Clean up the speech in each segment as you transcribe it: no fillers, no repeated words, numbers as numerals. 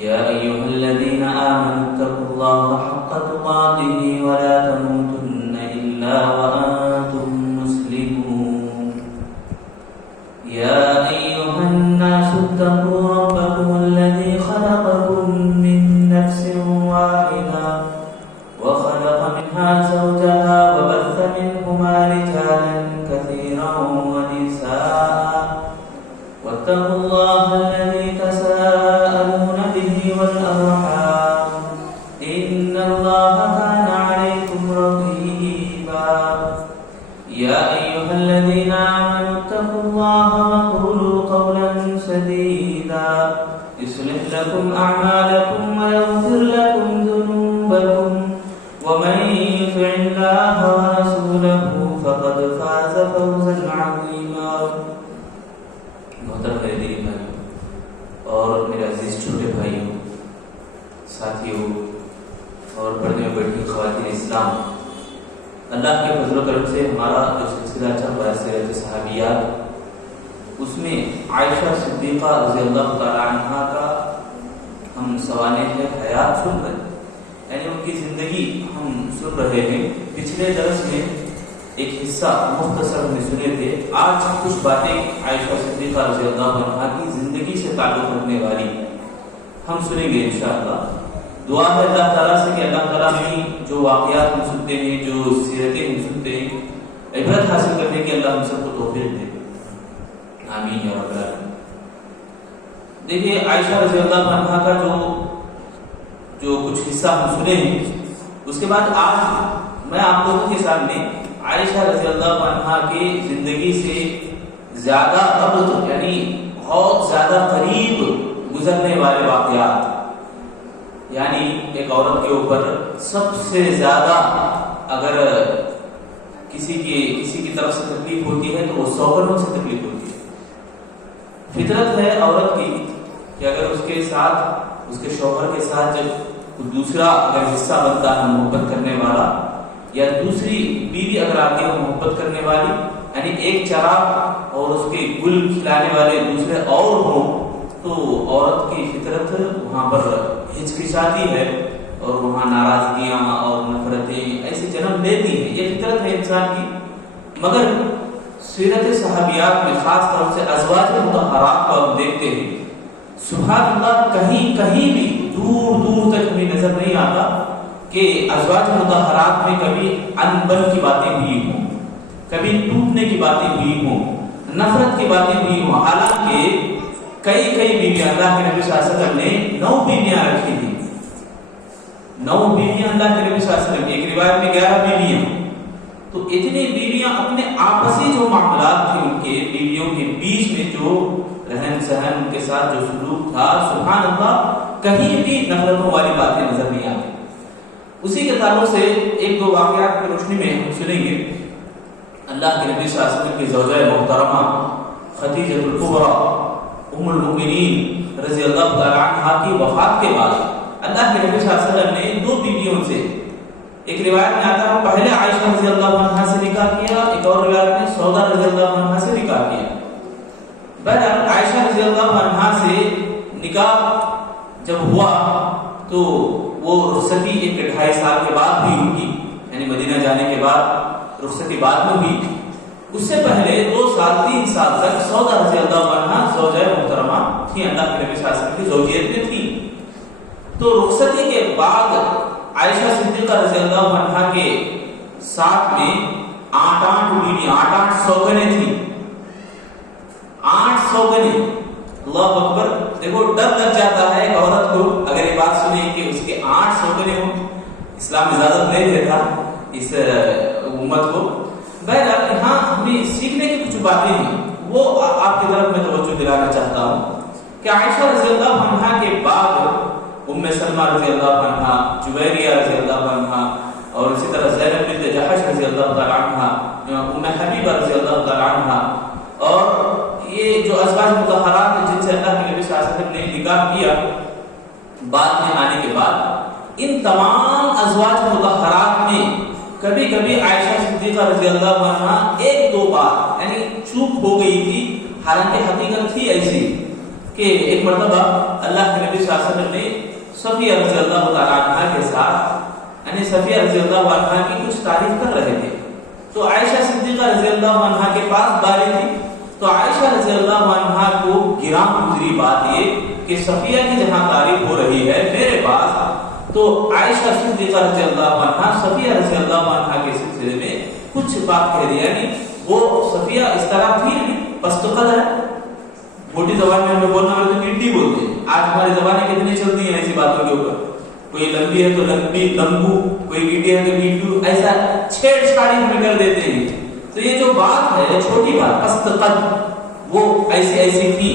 يا أيها الذين آمنوا اتقوا الله حق تقاته ولا تموتن إلا وأنتم مسلمون يا أيها الناس اتقوا ربكم الذي خلقكم من نفس واحدة وخلق منها زوجها وبث منهما رجالا كثيرا ونساء واتقوا الله الذي تساءلون به والأرحام إن الله كان عليكم رقيبا يا أيها الذين آمنوا اتقوا الله وقولوا قولا سديدا يصلح لكم أعمالكم ويغفر لكم ذنوبكم ومن يطع الله ورسوله فقد فاز فوزا عظيما. محترم دینی بھائی اور میرے عزیز چھوٹے بھائیوں، ساتھیوں اور پردے میں بیٹھی خواتین اسلام، اللہ کے فضل و کرم سے ہمارا جو سلسلہ چل رہا ہے سیرت صحابیات، اس میں عائشہ صدیقہ رضی اللہ تعالی عنہا کا ہم سوانح حیات سن رہے ہیں، یعنی ان کی زندگی ہم سن رہے ہیں. پچھلے درس میں ایک حصہ مختصر میں سنے تھے. آج کچھ باتیں عائشہ صدیقہ رضی اللہ عنہا کی زندگی سے تعلق رکھنے والی ہم سنیں گے انشاءاللہ. دعا ہے اللہ تعالیٰ سے کہ اللہ تعالیٰ نے جو واقعات ہم سنتے ہیں، جو سیرتیں ہم سنتے ہیں، عبرت حاصل کرنے کی اللہ ہم سب کو توفیق دے. آمین یا رب العالمین. دیکھیے عائشہ رضی اللہ عنہا کا جو کچھ حصہ ہم سنے ہیں، اس کے بعد آج میں آپ لوگوں کے سامنے عائشہ رضی اللہ عنہا کی زندگی سے زیادہ ربط، یعنی بہت زیادہ قریب گزرنے والے واقعات، یعنی ایک عورت کے اوپر سب سے زیادہ اگر کسی کی طرف سے تکلیف ہوتی ہے تو وہ سوگنوں سے تکلیف ہوتی ہے. فطرت ہے عورت کی کہ اگر اس کے ساتھ، اس کے شوہر کے ساتھ جب دوسرا اگر حصہ بنتا ہے محبت کرنے والا، یا دوسری بیوی اگر آتی ہے محبت کرنے والی، یعنی ایک چراغ اور اس کے گل کھلانے والے دوسرے اور ہوں، تو عورت کی فطرت وہاں پر ہچکچاتی ہے اور وہاں ناراضگیاں اور نفرتیں ایسے جنم لیتی ہیں. یہ فطرت ہے انسان کی. مگر سیرت صحابیات میں خاص طور سے ازواج مطہرات کو ہم دیکھتے ہیں، سبحان اللہ، کہیں بھی دور تک ہمیں نظر نہیں آتا کہ ازواج مطہرات میں کبھی انبن کی باتیں ہوئی ہوں، کبھی ٹوٹنے کی باتیں ہوئی ہوں، نفرت کی باتیں ہوئی ہوں. حالانکہ کئی بیویاں اللہ کے نبی صلی اللہ علیہ وسلم نے 9 بیویاں رکھی تھی. 9 بیویاں اللہ کے نبی صلی اللہ علیہ وسلم، ایک روایت میں 11 بیویاں. تو اتنی بیویاں اپنے آپسی جو معاملات تھے ان کے بیویوں کے بیچ میں جو رہن سہن، ان کے ساتھ جو سلوک تھا، سبحان اللہ، کہیں بھی نفرتوں والی باتیں نظر نہیں آتی. اسی کے تعلق سے ایک دو واقعات کی روشنی میں ہم سنیں گے. اللہ کے نبی صلی اللہ علیہ وسلم کی زوجہ محترمہ خدیجہ الکبریٰ ام المؤمنین رضی اللہ تعالی عنہا کی وفات کے بعد اللہ کے نبی صلی اللہ علیہ وسلم نے 2 بیویوں سے، ایک روایت میں آتا ہے پہلے عائشہ رضی اللہ عنہا سے نکاح کیا، ایک اور روایت میں سودا رضی اللہ عنہا سے نکاح کیا. بہرحال عائشہ رضی اللہ عنہا سے نکاح جب ہوا تو وہ رخصتی 1-2.5 سال کے بعد ہوئی ان کی، یعنی مدینہ جانے کے بعد رخصتی بعد میں ہوئی. اس سے پہلے 2 سال 3 سال تک سودا رضی اللہ عنہا زوجہ محترمہ تھی، اللہ کے نبی صلی اللہ علیہ وسلم کی زوجیت میں تھی. تو رخصتی کے بعد عائشہ صدیقہ رضی اللہ عنہا کے ساتھ میں 8 بیوی، 8 سوگنیں تھیں. 8 سوگنیں، اللہ اکبر. دیکھو ڈر لگ جاتا ہے ایک عورت کو اگر یہ بات سنے کہ اس کے 8 سوگنیں ہوں. اسلام اجازت نہیں دیتا اس امت کو. بہرحال یہاں ہمیں سیکھنے کی کچھ باتیں ہیں، وہ آپ کی طرف میں توجہ دلانا چاہتا ہوں کہ عائشہ رضی اللہ عنہا کے بعد ام سلمہ رضی اللہ عنہا، جویریہ رضی اللہ عنہا، اور اسی طرح زینب بنت جحش رضی اللہ تعالی عنہا، ام حبیبہ رضی اللہ تعالی عنہا، اور یہ جو ازواج مطہرات جن سے اللہ کے نبی صلی اللہ علیہ وسلم نے نکاح کیا بعد میں آنے کے بعد، ان تمام ازواج مطہرات میں کبھی کبھی عائشہ صدیقہ رضی اللہ عنہا 1-2 بار یعنی چوپ ہو گئی تھی، حالانکہ حقیقت تھی ایسی. کہ ایک مرتبہ اللہ کے نبی صلی اللہ علیہ وسلم نے صفیہ رضی اللہ تعالیٰ عنہ کے ساتھ، یعنی صفیہ رضی اللہ عنہ کی کچھ تعریف کر رہے تھے، تو عائشہ صدیقہ رضی اللہ عنہ کے پاس باری تھی، تو عائشہ رضی اللہ عنہ کو گراں گزری بات یہ کہ صفیہ کی جہاں تعریف ہو رہی ہے میرے پاس، تو عائشہ صدیقہ رضی اللہ عنہ صفیہ رضی اللہ عنہ کے سلسلے میں کچھ بات کہہ دیا، یعنی وہ صفیہ اس طرح تھی پست قدر ہے، موٹی زبان میں ہمیں بولنا تو گنٹی بولتے ہیں، آج ہماری زبانیں کتنی چلتی ہیں ایسی باتوں کے اوپر، کوئی لمبی ہے تو لمبی لمبو، کوئی گیٹی ہے تو گیٹو، ایسا چھیڑ چھاڑی ہمیں کر دیتے ہیں۔ تو یہ جو بات ہے چھوٹی بات پست قد وہ ایسی تھی،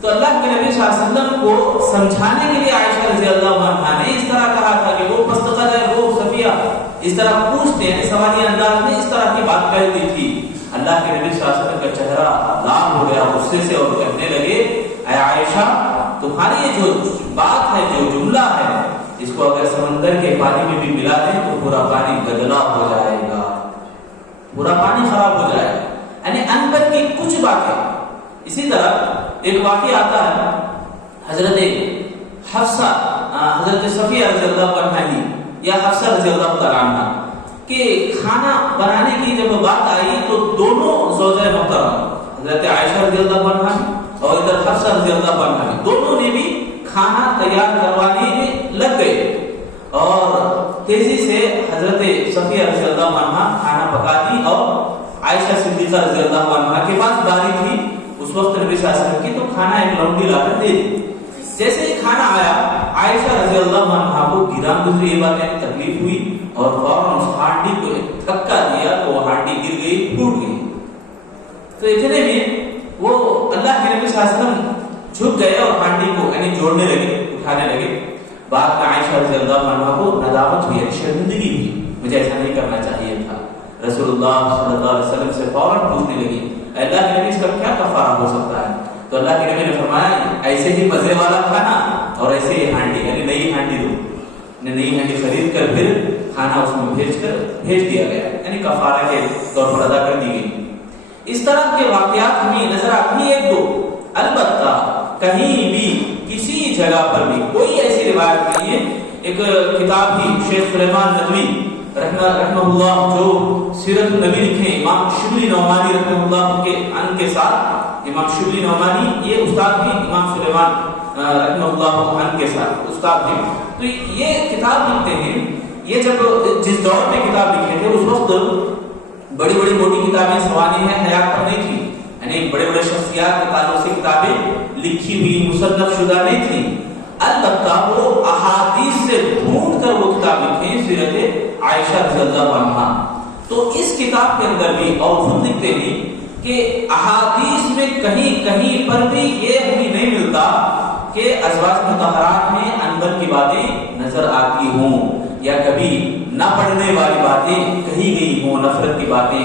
تو اللہ کے نبی صلی اللہ علیہ وسلم کو سمجھانے کے لیے عائشہ رضی اللہ عنہا نے اس طرح کہا تھا کہ وہ پست قد ہے، وہ صفیہ اس طرح پوچھتے ہیں سوالی انداز میں اس طرح کی بات کہتی تھی۔ اللہ کے نبی صلی اللہ علیہ وسلم کا چہرہ لال ہو گیا غصے سے اور کہنے لگے اے عائشہ تمہاری یہ جو بات ہے جو جملہ ہے اس کو اگر سمندر کے پانی میں بھی ملا دیں تو پورا پانی گدلا ہو جائے گا، پورا پانی خراب ہو جائے گا، یعنی اندر کی کچھ باتیں۔ اسی طرح ایک واقعہ آتا ہے حضرت حفصہ حضرت صفیہ رضی اللہ عنہ یا حفصہ رضی اللہ تعالیٰ عنہ کہ کھانا بنانے کی جب بات آئی تو دونوں زوجہ محترم حضرت عائشہ رضی اللہ عنہ اور ادھر حفصہ رضی اللہ عنہ دونوں نے بھی کھانا تیار کروانے میں لگ گئے اور تیزی سے حضرت صفیہ رضی اللہ عنہ کھانا پکا دی اور عائشہ صدیقہ رضی اللہ عنہ کے پاس باری تھی اس وقت نبی صلی اللہ علیہ وسلم کی، تو کھانا ایک لونڈی لا کر دے دی۔ جیسے ہی کھانا آیا عائشہ رضی اللہ عنہ کو گراں گزری یہ بات یعنی تکلیف ہوئی اور فوراً اس ہانڈی کو ایک دھکا دیا تو وہ ہانڈی گر گئی، ٹوٹ گئی۔ تو اتنے میں وہ اللہ کے نبی صلی اللہ علیہ وسلم جھک گئے اور ہانڈی کو یعنی جوڑنے لگے، اٹھانے لگے۔ بعد میں عائشہ رضی اللہ عنہ کو ندامت ہوئی، یعنی شرمندگی ہوئی، مجھے ایسا نہیں کرنا چاہیے تھا۔ رسول اللہ صلی اللہ علیہ وسلم سے فوراً پوچھنے لگی اللہ کے نبی اس کا کیا کفارہ ہو سکتا ہے؟ تو اللہ کے نبی نے فرمایا ایسے ہی مزے والا کھانا اور ایسے ہی ہانڈی یعنی نئی ہانڈی دو، نئی ہانڈی خرید کر پھر کھانا اس میں بھیج دیا گیا، یعنی کفارہ کے طور پر ادا کر دی گئی۔ اس طرح کے واقعات ہمیں نظر آتی ہیں ایک دو، البتہ کہیں بھی کسی جگہ پر بھی کوئی ایسی روایت نہیں ہے۔ ایک کتاب بھی شیخ سلیمان ندوی رحمہ اللہ جو سیرت النبی لکھے، امام شبلی نعمانی رحمہ اللہ کے ان کے ساتھ، امام شبلی نعمانی یہ استاد بھی امام سلیمان رحمہ اللہ ان کے ساتھ استاد بھی، تو یہ کتاب لکھتے ہیں۔ یہ جب جس دور میں کتاب لکھے تھے اس وقت بڑی بڑی موٹی کتابیں سوانی ہیں حیات پر نہیں تھی، یعنی بڑے بڑے شخصیات کے تعلق سے کتابیں لکھی ہوئی مصنف شدہ نہیں تھی، البتہ وہ احادیث سے ڈھونڈ کر وہ کتاب لکھیں سیرت عائشہ رضی اللہ عنہا۔ تو اس کتاب کے اندر بھی اور خود لکھتے ہیں کہ احادیث میں کہیں کہیں پر بھی یہ ہمیں نہیں ملتا کہ ازواج مطہرات میں انبر کی باتیں نظر آتی ہوں یا کبھی نہ پڑھنے والی باتیں کہی گئی ہوں، نفرت کی باتیں،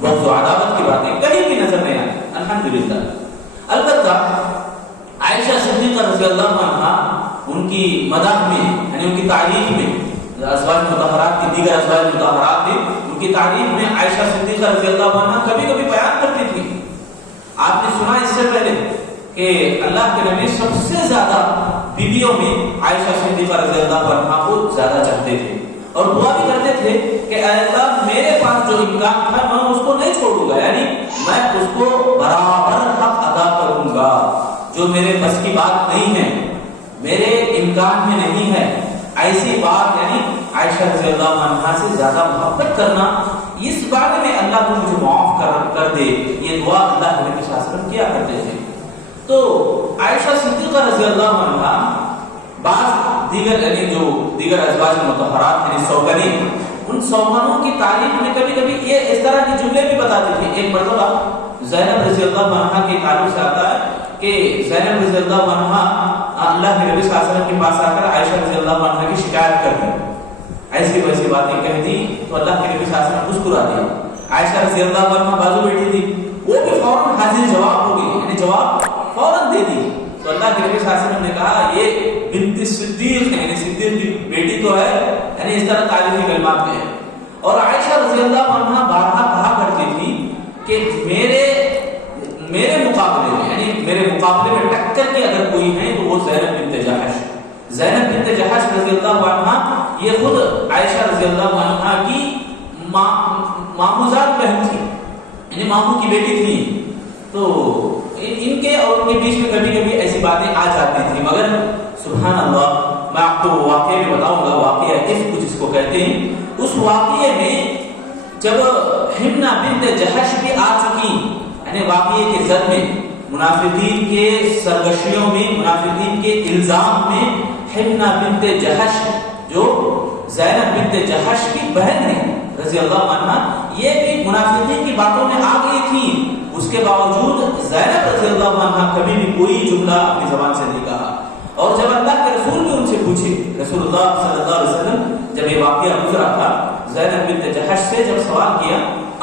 بغض و عداوت کی باتیں کہیں بھی نظر نہیں آتی الحمدللہ۔ البتہ عائشہ صدیقہ رضی اللہ عنہا ان کی مدح میں یعنی ان کی تعریف میں، ازواج مطہرات کی دیگر ازواج مطہرات میں ان کی تعریف میں عائشہ صدیقہ رضی اللہ عنہا کبھی کبھی بیان کرتی تھی۔ آپ نے سنا اس سے پہلے کہ اللہ کے نبی سب سے زیادہ بیویوں میں عائشہ صدیقہ رضی اللہ عنہا کو زیادہ چاہتے تھے اور دعا بھی کرتے تھے کہ اے اللہ میرے پاس جو امکان ہے میں اس کو نہیں چھوڑوں گا، یعنی میں اس کو برابر حق ادا کروں گا، جو میرے بس کی بات نہیں ہے، میرے امکان میں نہیں ہے، ایسی بات یعنی عائشہ رضی اللہ عنہا سے زیادہ محبت کرنا، اس بارے میں اللہ کو مجھے معاف کر دے، یہ دعا اللہ کے نبی صلی اللہ علیہ وسلم کیا کرتے تھے۔ تو عائشہ صدیقہ رضی اللہ عنہا بعض دیگر ازواج مطہرات یعنی سوگنیں، ان سوگنوں کی تعریف میں کبھی کبھی یہ اس طرح کے جملے بھی بتاتی تھی۔ ایک مرتبہ زینب رضی اللہ عنہا کے تعلق سے آتا ہے کہ زینب رضی اللہ عنہا اللہ کے نبی صلی اللہ علیہ وسلم کے پاس آ کر عائشہ رضی اللہ عنہا کی شکایت کر دی، ایسی ویسی باتیں کہہ دی، تو اللہ کے نبی صلی اللہ علیہ وسلم مسکرا دیا۔ عائشہ رضی اللہ عنہا بازو بیٹھی تھی، وہ بھی فوراً حاضر جواب ہو گئی، یعنی جواب فوراً دے دی۔ تو اللہ کے نبی صلی اللہ علیہ وسلم نے کہا یہ بنت صدیق ہے، یعنی صدیق کی بیٹی تو ہے، یعنی اس طرح تعریفی کلمات کہے۔ اور عائشہ رضی اللہ عنہا بارہا کہا کرتی تھی کہ میرے مقابلے میں یعنی میرے مقابلے میں ٹکر کے اگر کوئی ہے تو وہ زینب بنت جحش. زینب بنت جحش رضی اللہ عنہا یہ خود عائشہ رضی اللہ عنہا کی ماموزاد بہن تھی، یعنی ماموں کی بیٹی تھی. تو ان کے اور ان کے بیچ میں کبھی کبھی ایسی باتیں آ جاتی تھی، مگر سبحان اللہ میں آپ کو واقعے میں بتاؤں گا. واقعہ عفق جس کو کہتے ہیں، اس واقعے میں جب حمنا بنت جحش بھی آ چکی، یعنی واقعے کے زد میں منافقین کے سرگشیوں میں، منافقین کے الزام میں حمنا بنت جحش جو زینب بنت جحش کی بہن ہے رضی اللہ عنہ، یہ بھی منافقین کی باتوں میں آ گئی تھی. اس کے باوجود زینب رضی اللہ عنہ کبھی بھی کوئی جملہ اپنی زبان سے نہیں کہا. اور جب اللہ کے رسول بھی ان سے پوچھے، رسول اللہ صلی اللہ علیہ وسلم جب یہ واقعہ گزرا تھا زینب بنت جحش سے جب سوال کیا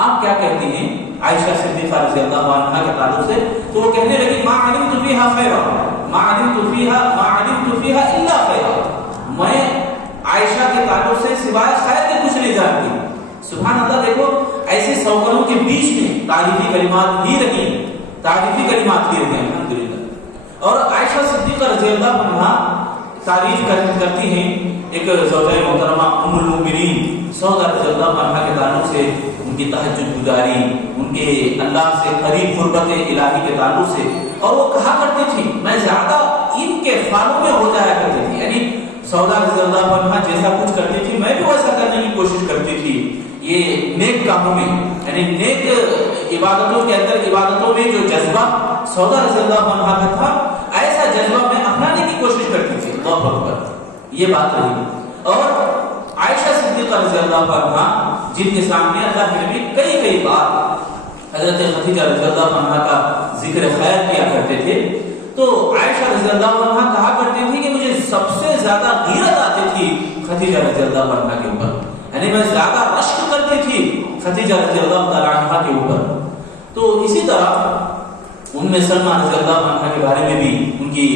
آپ کیا کہتی ہیں عائشہ صدیقہ رضی اللہ عنہا کے تعلق سے، تو وہ کہنے لگی ما علمت فیہا خیرا، ما علمت فیہا الا خیرا، میں عائشہ کے تعلق سے سوائے خیر کے کچھ نہیں جانتی. سبحان اللہ. دیکھو ایسے سوکروں کے بیچ میں تعریفی کلمات بھی رہی، الحمدللہ. اور عائشہ صدیقہ رضی اللہ عنہا تعریف کرتی ہیں ایک زوجہ محترمہ ام المؤمنین سودا رضی اللہ عنہا کے تعلق سے، ان کی تہجد گزاری، ان کے اللہ سے قریب قربت الہی کے تعلق سے. اور وہ کہا کرتی تھی میں زیادہ ان کے فالو میں ہو جایا کرتی تھی، یعنی سودا رضی اللہ عنہا جیسا کچھ کرتی تھی میں بھی ویسا کرنے کی کوشش کرتی تھی. یہ نیک کاموں میں، یعنی نیک عبادتوں کے اندر، عبادتوں میں جو جذبہ سودا رضی اللہ عنہا کا تھا، ایسا جذبہ میں اپنانے کی کوشش کرتی تھی. اللہ اکبر. یہ بات رہی. اور عائشہ صدیقہ رضی اللہ عنہا جن کے سامنے اللہ کے نبی کئی بار حضرت خدیجہ رضی اللہ عنہا کا ذکر خیر کیا کرتے تھے، تو عائشہ رضی اللہ عنہا کہا کرتی تھی کہ مجھے سب سے زیادہ غیرت آتی تھی خدیجہ رضی اللہ عنہا کے اوپر، یعنی میں زیادہ رشک کرتی تھی خدیجہ رضی اللہ تعالی عنہا کے اوپر. تو اسی طرح ام سلمہ رضی اللہ عنہا کے بارے میں بھی ان کی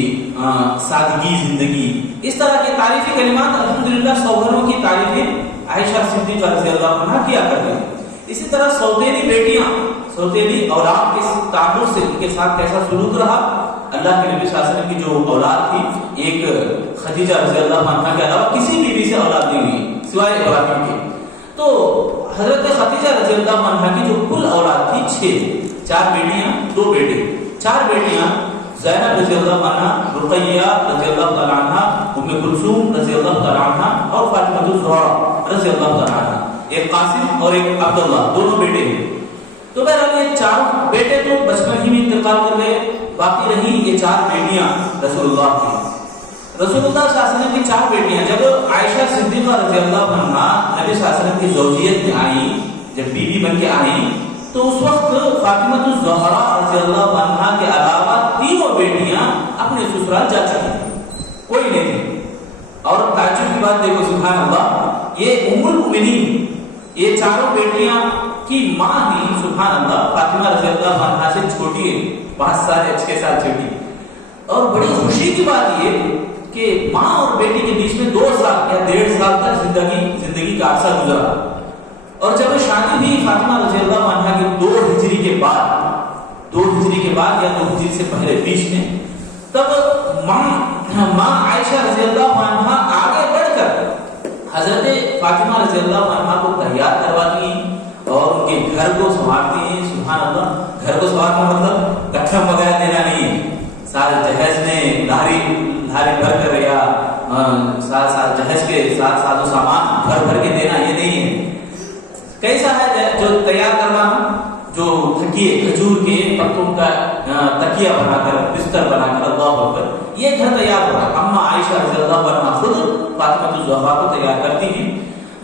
سادگی زندگی، اس طرح کے تعریفی کلمات الحمدللہ سوہروں کی تعریفیں عائشہ صدیقہ رضی اللہ عنہا کیا کرتے ہیں. اسی طرح سوتیلی بیٹیاں، سوتیلی اولاد کے تعلق سے ان کے ساتھ کیسا سلوک رہا. اللہ کے نبی صلی اللہ علیہ وسلم کی جو اولاد تھی، ایک خدیجہ رضی اللہ عنہا کے علاوہ کسی بیوی سے اولاد نہیں ہوئی سوائے ابراہیم کے. تو حضرت خدیجہ رضی اللہ عنہا کی جو کل اولاد تھی 6، 4 بیٹیاں 2 بیٹے. 4 بیٹیاں زینب رضی اللہ عنہا، رقیہ رضی اللہ تعالی عنہا، ام کلثوم رضی اللہ تعالی عنہا اور فاطمہ الزہرا رضی اللہ تعالی عنہا. ایک قاسم اور ایک عبداللہ، دونوں بیٹے ہیں. تو بہرحال یہ 4 بیٹے تو بچپن ہی میں انتقال کر گئے، باقی رہی یہ 4 بیٹیاں رسول اللہ کی. رسول اللہ صلی اللہ علیہ وسلم کی 4 بیٹیاں جب عائشہ صدیقہ رضی اللہ عنہا نبی صلی اللہ علیہ وسلم کی زوجیت میں آئیں، جب بیوی بن کے آئیں، تو اس وقت فاطمہ الزہرا رضی اللہ عنہا کے علاوہ 3 بیٹیاں اپنے سسرال جا چکی تھیں، کوئی نہیں تھی. اور تعجب کی بات دیکھو سبحان اللہ، یہ ام المؤمنین یہ 4 بیٹیاں کی ماں ہی سبحان اللہ فاطمہ رضی اللہ عنہا سے چھوٹی ہے، 5 سال یا 6 سال چھوٹی. اور بڑی خوشی کی بات یہ کہ ماں اور بیٹی کے بیچ میں 2 سال یا 1.5 سال تک زندگی کا عرصہ گزرا. اور جب شادی بھی فاطمہ رضی اللہ عنہا کی 2 ہجری کے بعد یا 2 ہجری سے پہلے بیچ میں، تب ماں عائشہ رضی اللہ عنہا آگے بڑھ کر حضرت فاطمہ رضی اللہ عنہا کو تیار کرواتی ہیں اور ان کے گھر کو سنبھالتی ہیں. سبحان اللہ. گھر کو سنبھالنا مطلب کٹھم وغیرہ دینا نہیں ہے، سارے جہیز میں دھاری بھر کر یا جہیز کے ساتھ سامان بھر کے دینا، یہ نہیں ہے. کیسا ہے جو تیار کروانا، جو تکیے کھجور کے پتوں کا تکیہ بنا کر، بستر بنا کر، اللہ اکبر، یہ گھر تیار ہو رہا. اما عائشہ رضی اللہ عنہا خود فاطمہ الزہرا کو تیار کرتی ہیں.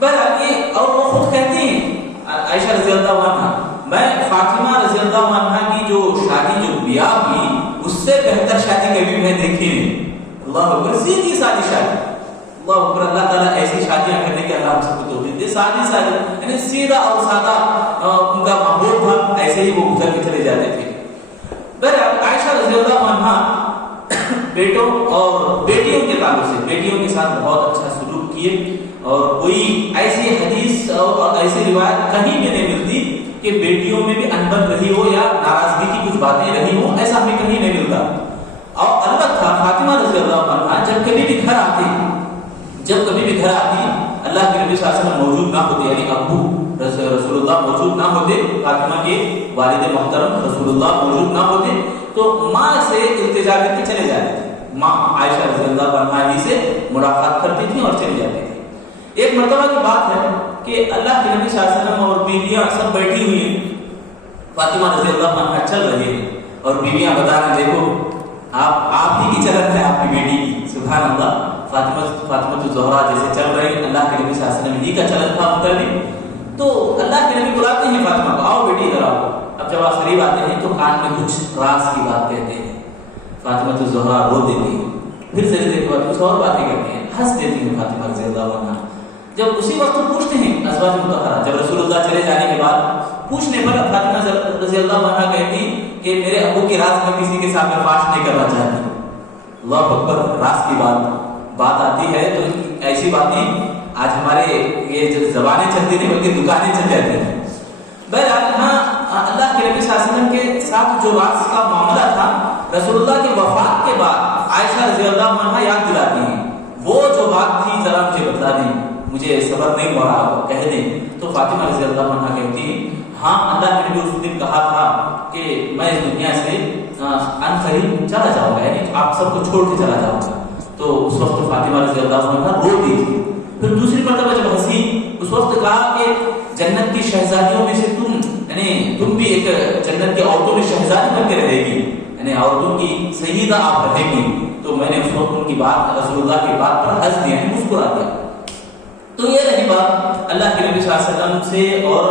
بہرحال یہ اور وہ خود کہتی ہیں عائشہ رضی اللہ عنہا، میں فاطمہ رضی اللہ عنہا کی جو شادی جو بیاہ ہوئی اس سے بہتر شادی کبھی میں دیکھی نہیں. اللہ اکبر. سیدھی سادی شادی. اللہ اکبر. اللہ تعالیٰ ایسی شادیاں کرنے کے اللہ ہم سب کو توفیق دے. سادی یعنی سیدھا اور سادہ ان کا ماحول تھا، ایسے ہی وہ گزر کے چلے جاتے تھے. بہرحال عائشہ رضی اللہ عنہا بیٹوں اور بیٹیوں کے تعلق سے بیٹیوں کے ساتھ بہت اچھا سلوک کیے. اور کوئی ایسی حدیث اور ایسی روایت کہیں بھی نہیں ملتی کہ بیٹیوں میں بھی انبن رہی ہو یا ناراضگی کی کچھ باتیں رہی ہو، ایسا ہمیں کہیں نہیں ملتا. اور البتہ فاطمہ رضی اللہ عنہا جب کبھی بھی گھر آتی اللہ کے نبی صلی اللہ علیہ وسلم موجود نہ ہوتے، یعنی ابو رسول اللہ موجود نہ ہوتے، فاطمہ کے والد محترم رسول اللہ موجود نہ ہوتے، تو ماں سے التجا کر کے چلے جاتے تھے. ماں عائشہ رضی اللہ عنہا ہی سے ملاقات کرتی تھی اور چلی جاتی تھی. ایک مرتبہ کی بات ہے کہ اللہ کے نبی صلی اللہ علیہ وسلم اور بیویاں سب بیٹھی ہوئی ہیں، فاطمہ رضی اللہ عنہا چل رہی ہے اور بیویاں بتا رہے دیکھو آپ ہی کی چلن ہے، آپ کی بیٹی کی. سبحان اللہ. فاطمہ الزہرا جیسے چل رہے ہیں، اللہ کے نبی صلی اللہ علیہ وسلم ہی کا چلن تھا ان کا بھی. تو اللہ کے نبی بلاتے ہیں فاطمہ کو، آؤ بیٹی ادھر آؤ. اب جب آپ قریب آتے ہیں تو کان میں کچھ راز کی بات کہتے ہیں. فاطمہ الزہرا رو دیتی ہے، پھر سجدے کے بعد کچھ اور باتیں کرتی ہیں، ہنس دیتی ہیں فاطمہ رضی اللہ عنہا. جب اسی وقت پوچھتے ہیں ازواج مطہرہ، جب رسول اللہ چلے جانے کے بعد پوچھنے پر فاطمہ رضی اللہ عنہا کہتی کہ میرے ابو کے راز میں کسی کے سامنے فاش نہیں کرنا چاہتی. اللہ اکبر. راز کی بات آتی ہے تو ایسی باتیں آج ہمارے یہ جو زبانیں چلتی نہیں بلکہ دکانیں چل جاتی ہیں. بہرحال یہاں اللہ کے نبی صلی اللہ علیہ وسلم کے ساتھ جو راز کا معاملہ تھا، رسول اللہ کی وفات کے بعد عائشہ رضی اللہ عنہا یاد دلاتی ہیں وہ جو بات تھی ذرا مجھے بتا دیں، مجھے صبر نہیں ہو رہا، کہہ دیں. تو فاطمہ رضی اللہ عنہا کہتی ہیں ہاں اللہ کے نبی اس دن کہا تھا کہ میں اس دنیا سے عنقریب چلا جاؤں گا، یعنی آپ سب کو چھوڑ کے چلا جاؤں گا. تو اس وقت فاطمہ رضی اللہ عنہا رو دی تھی. پھر دوسری مرتبہ جب ہنسی اس وقت کہا کہ جنت کی شہزادیوں میں سے تم بھی ایک جنت کی عورتوں میں شہزادی بن کے رہے گی، یعنی عورتوں کی سیدہ آپ رہیں گی. تو میں نے اس وقت ان کی بات رسول اللہ کی بات پر ہنس دیا، مسکرا دیا. تو یہ رہی بات اللہ کے نبی صلی اللہ علیہ وسلم سے. اور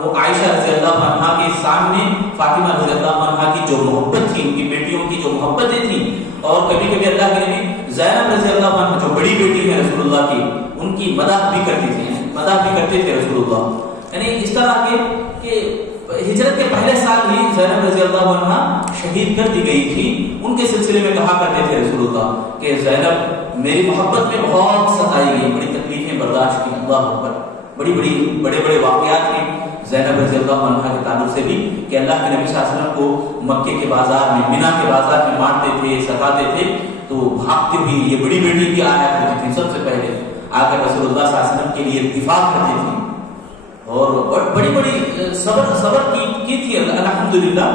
وہ عائشہ رضی اللہ عنہا کے سامنے فاطمہ رضی اللہ عنہا کی جو محبت تھی، ان کی بیٹیوں کی جو محبتیں تھیں. اور کبھی کبھی اللہ کے نبی زینب رضی اللہ عنہا جو بڑی بیٹی ہے رسول اللہ کی، ان کی مدح بھی کرتے تھے رسول اللہ. یعنی اس طرح کہ ہجرت کے پہلے سال ہی زینب رضی اللہ عنہا شہید کر دی گئی تھی. ان کے سلسلے میں کہا کرتے تھے رسول اللہ کہ زینب میری محبت میں بہت ستائی گئی، بڑی تکلیفیں برداشت کی. اللہ اکبر. بڑے واقعات ہیں زینب رضی اللہ عنہا کے تعلق سے بھی کہ اللہ کے نبی صلی اللہ علیہ وسلم کو مکے کے بازار میں، مینا کے بازار میں مارتے تھے، ستاتے تھے تو بھاگتے بھی یہ بڑی بیٹی کی آیا کرتی تھی، سب سے پہلے آ کر رسول اللہ صلی اللہ علیہ وسلم کے لیے دفاع کرتی تھی اور بڑی صبر کی تھی الحمدللہ.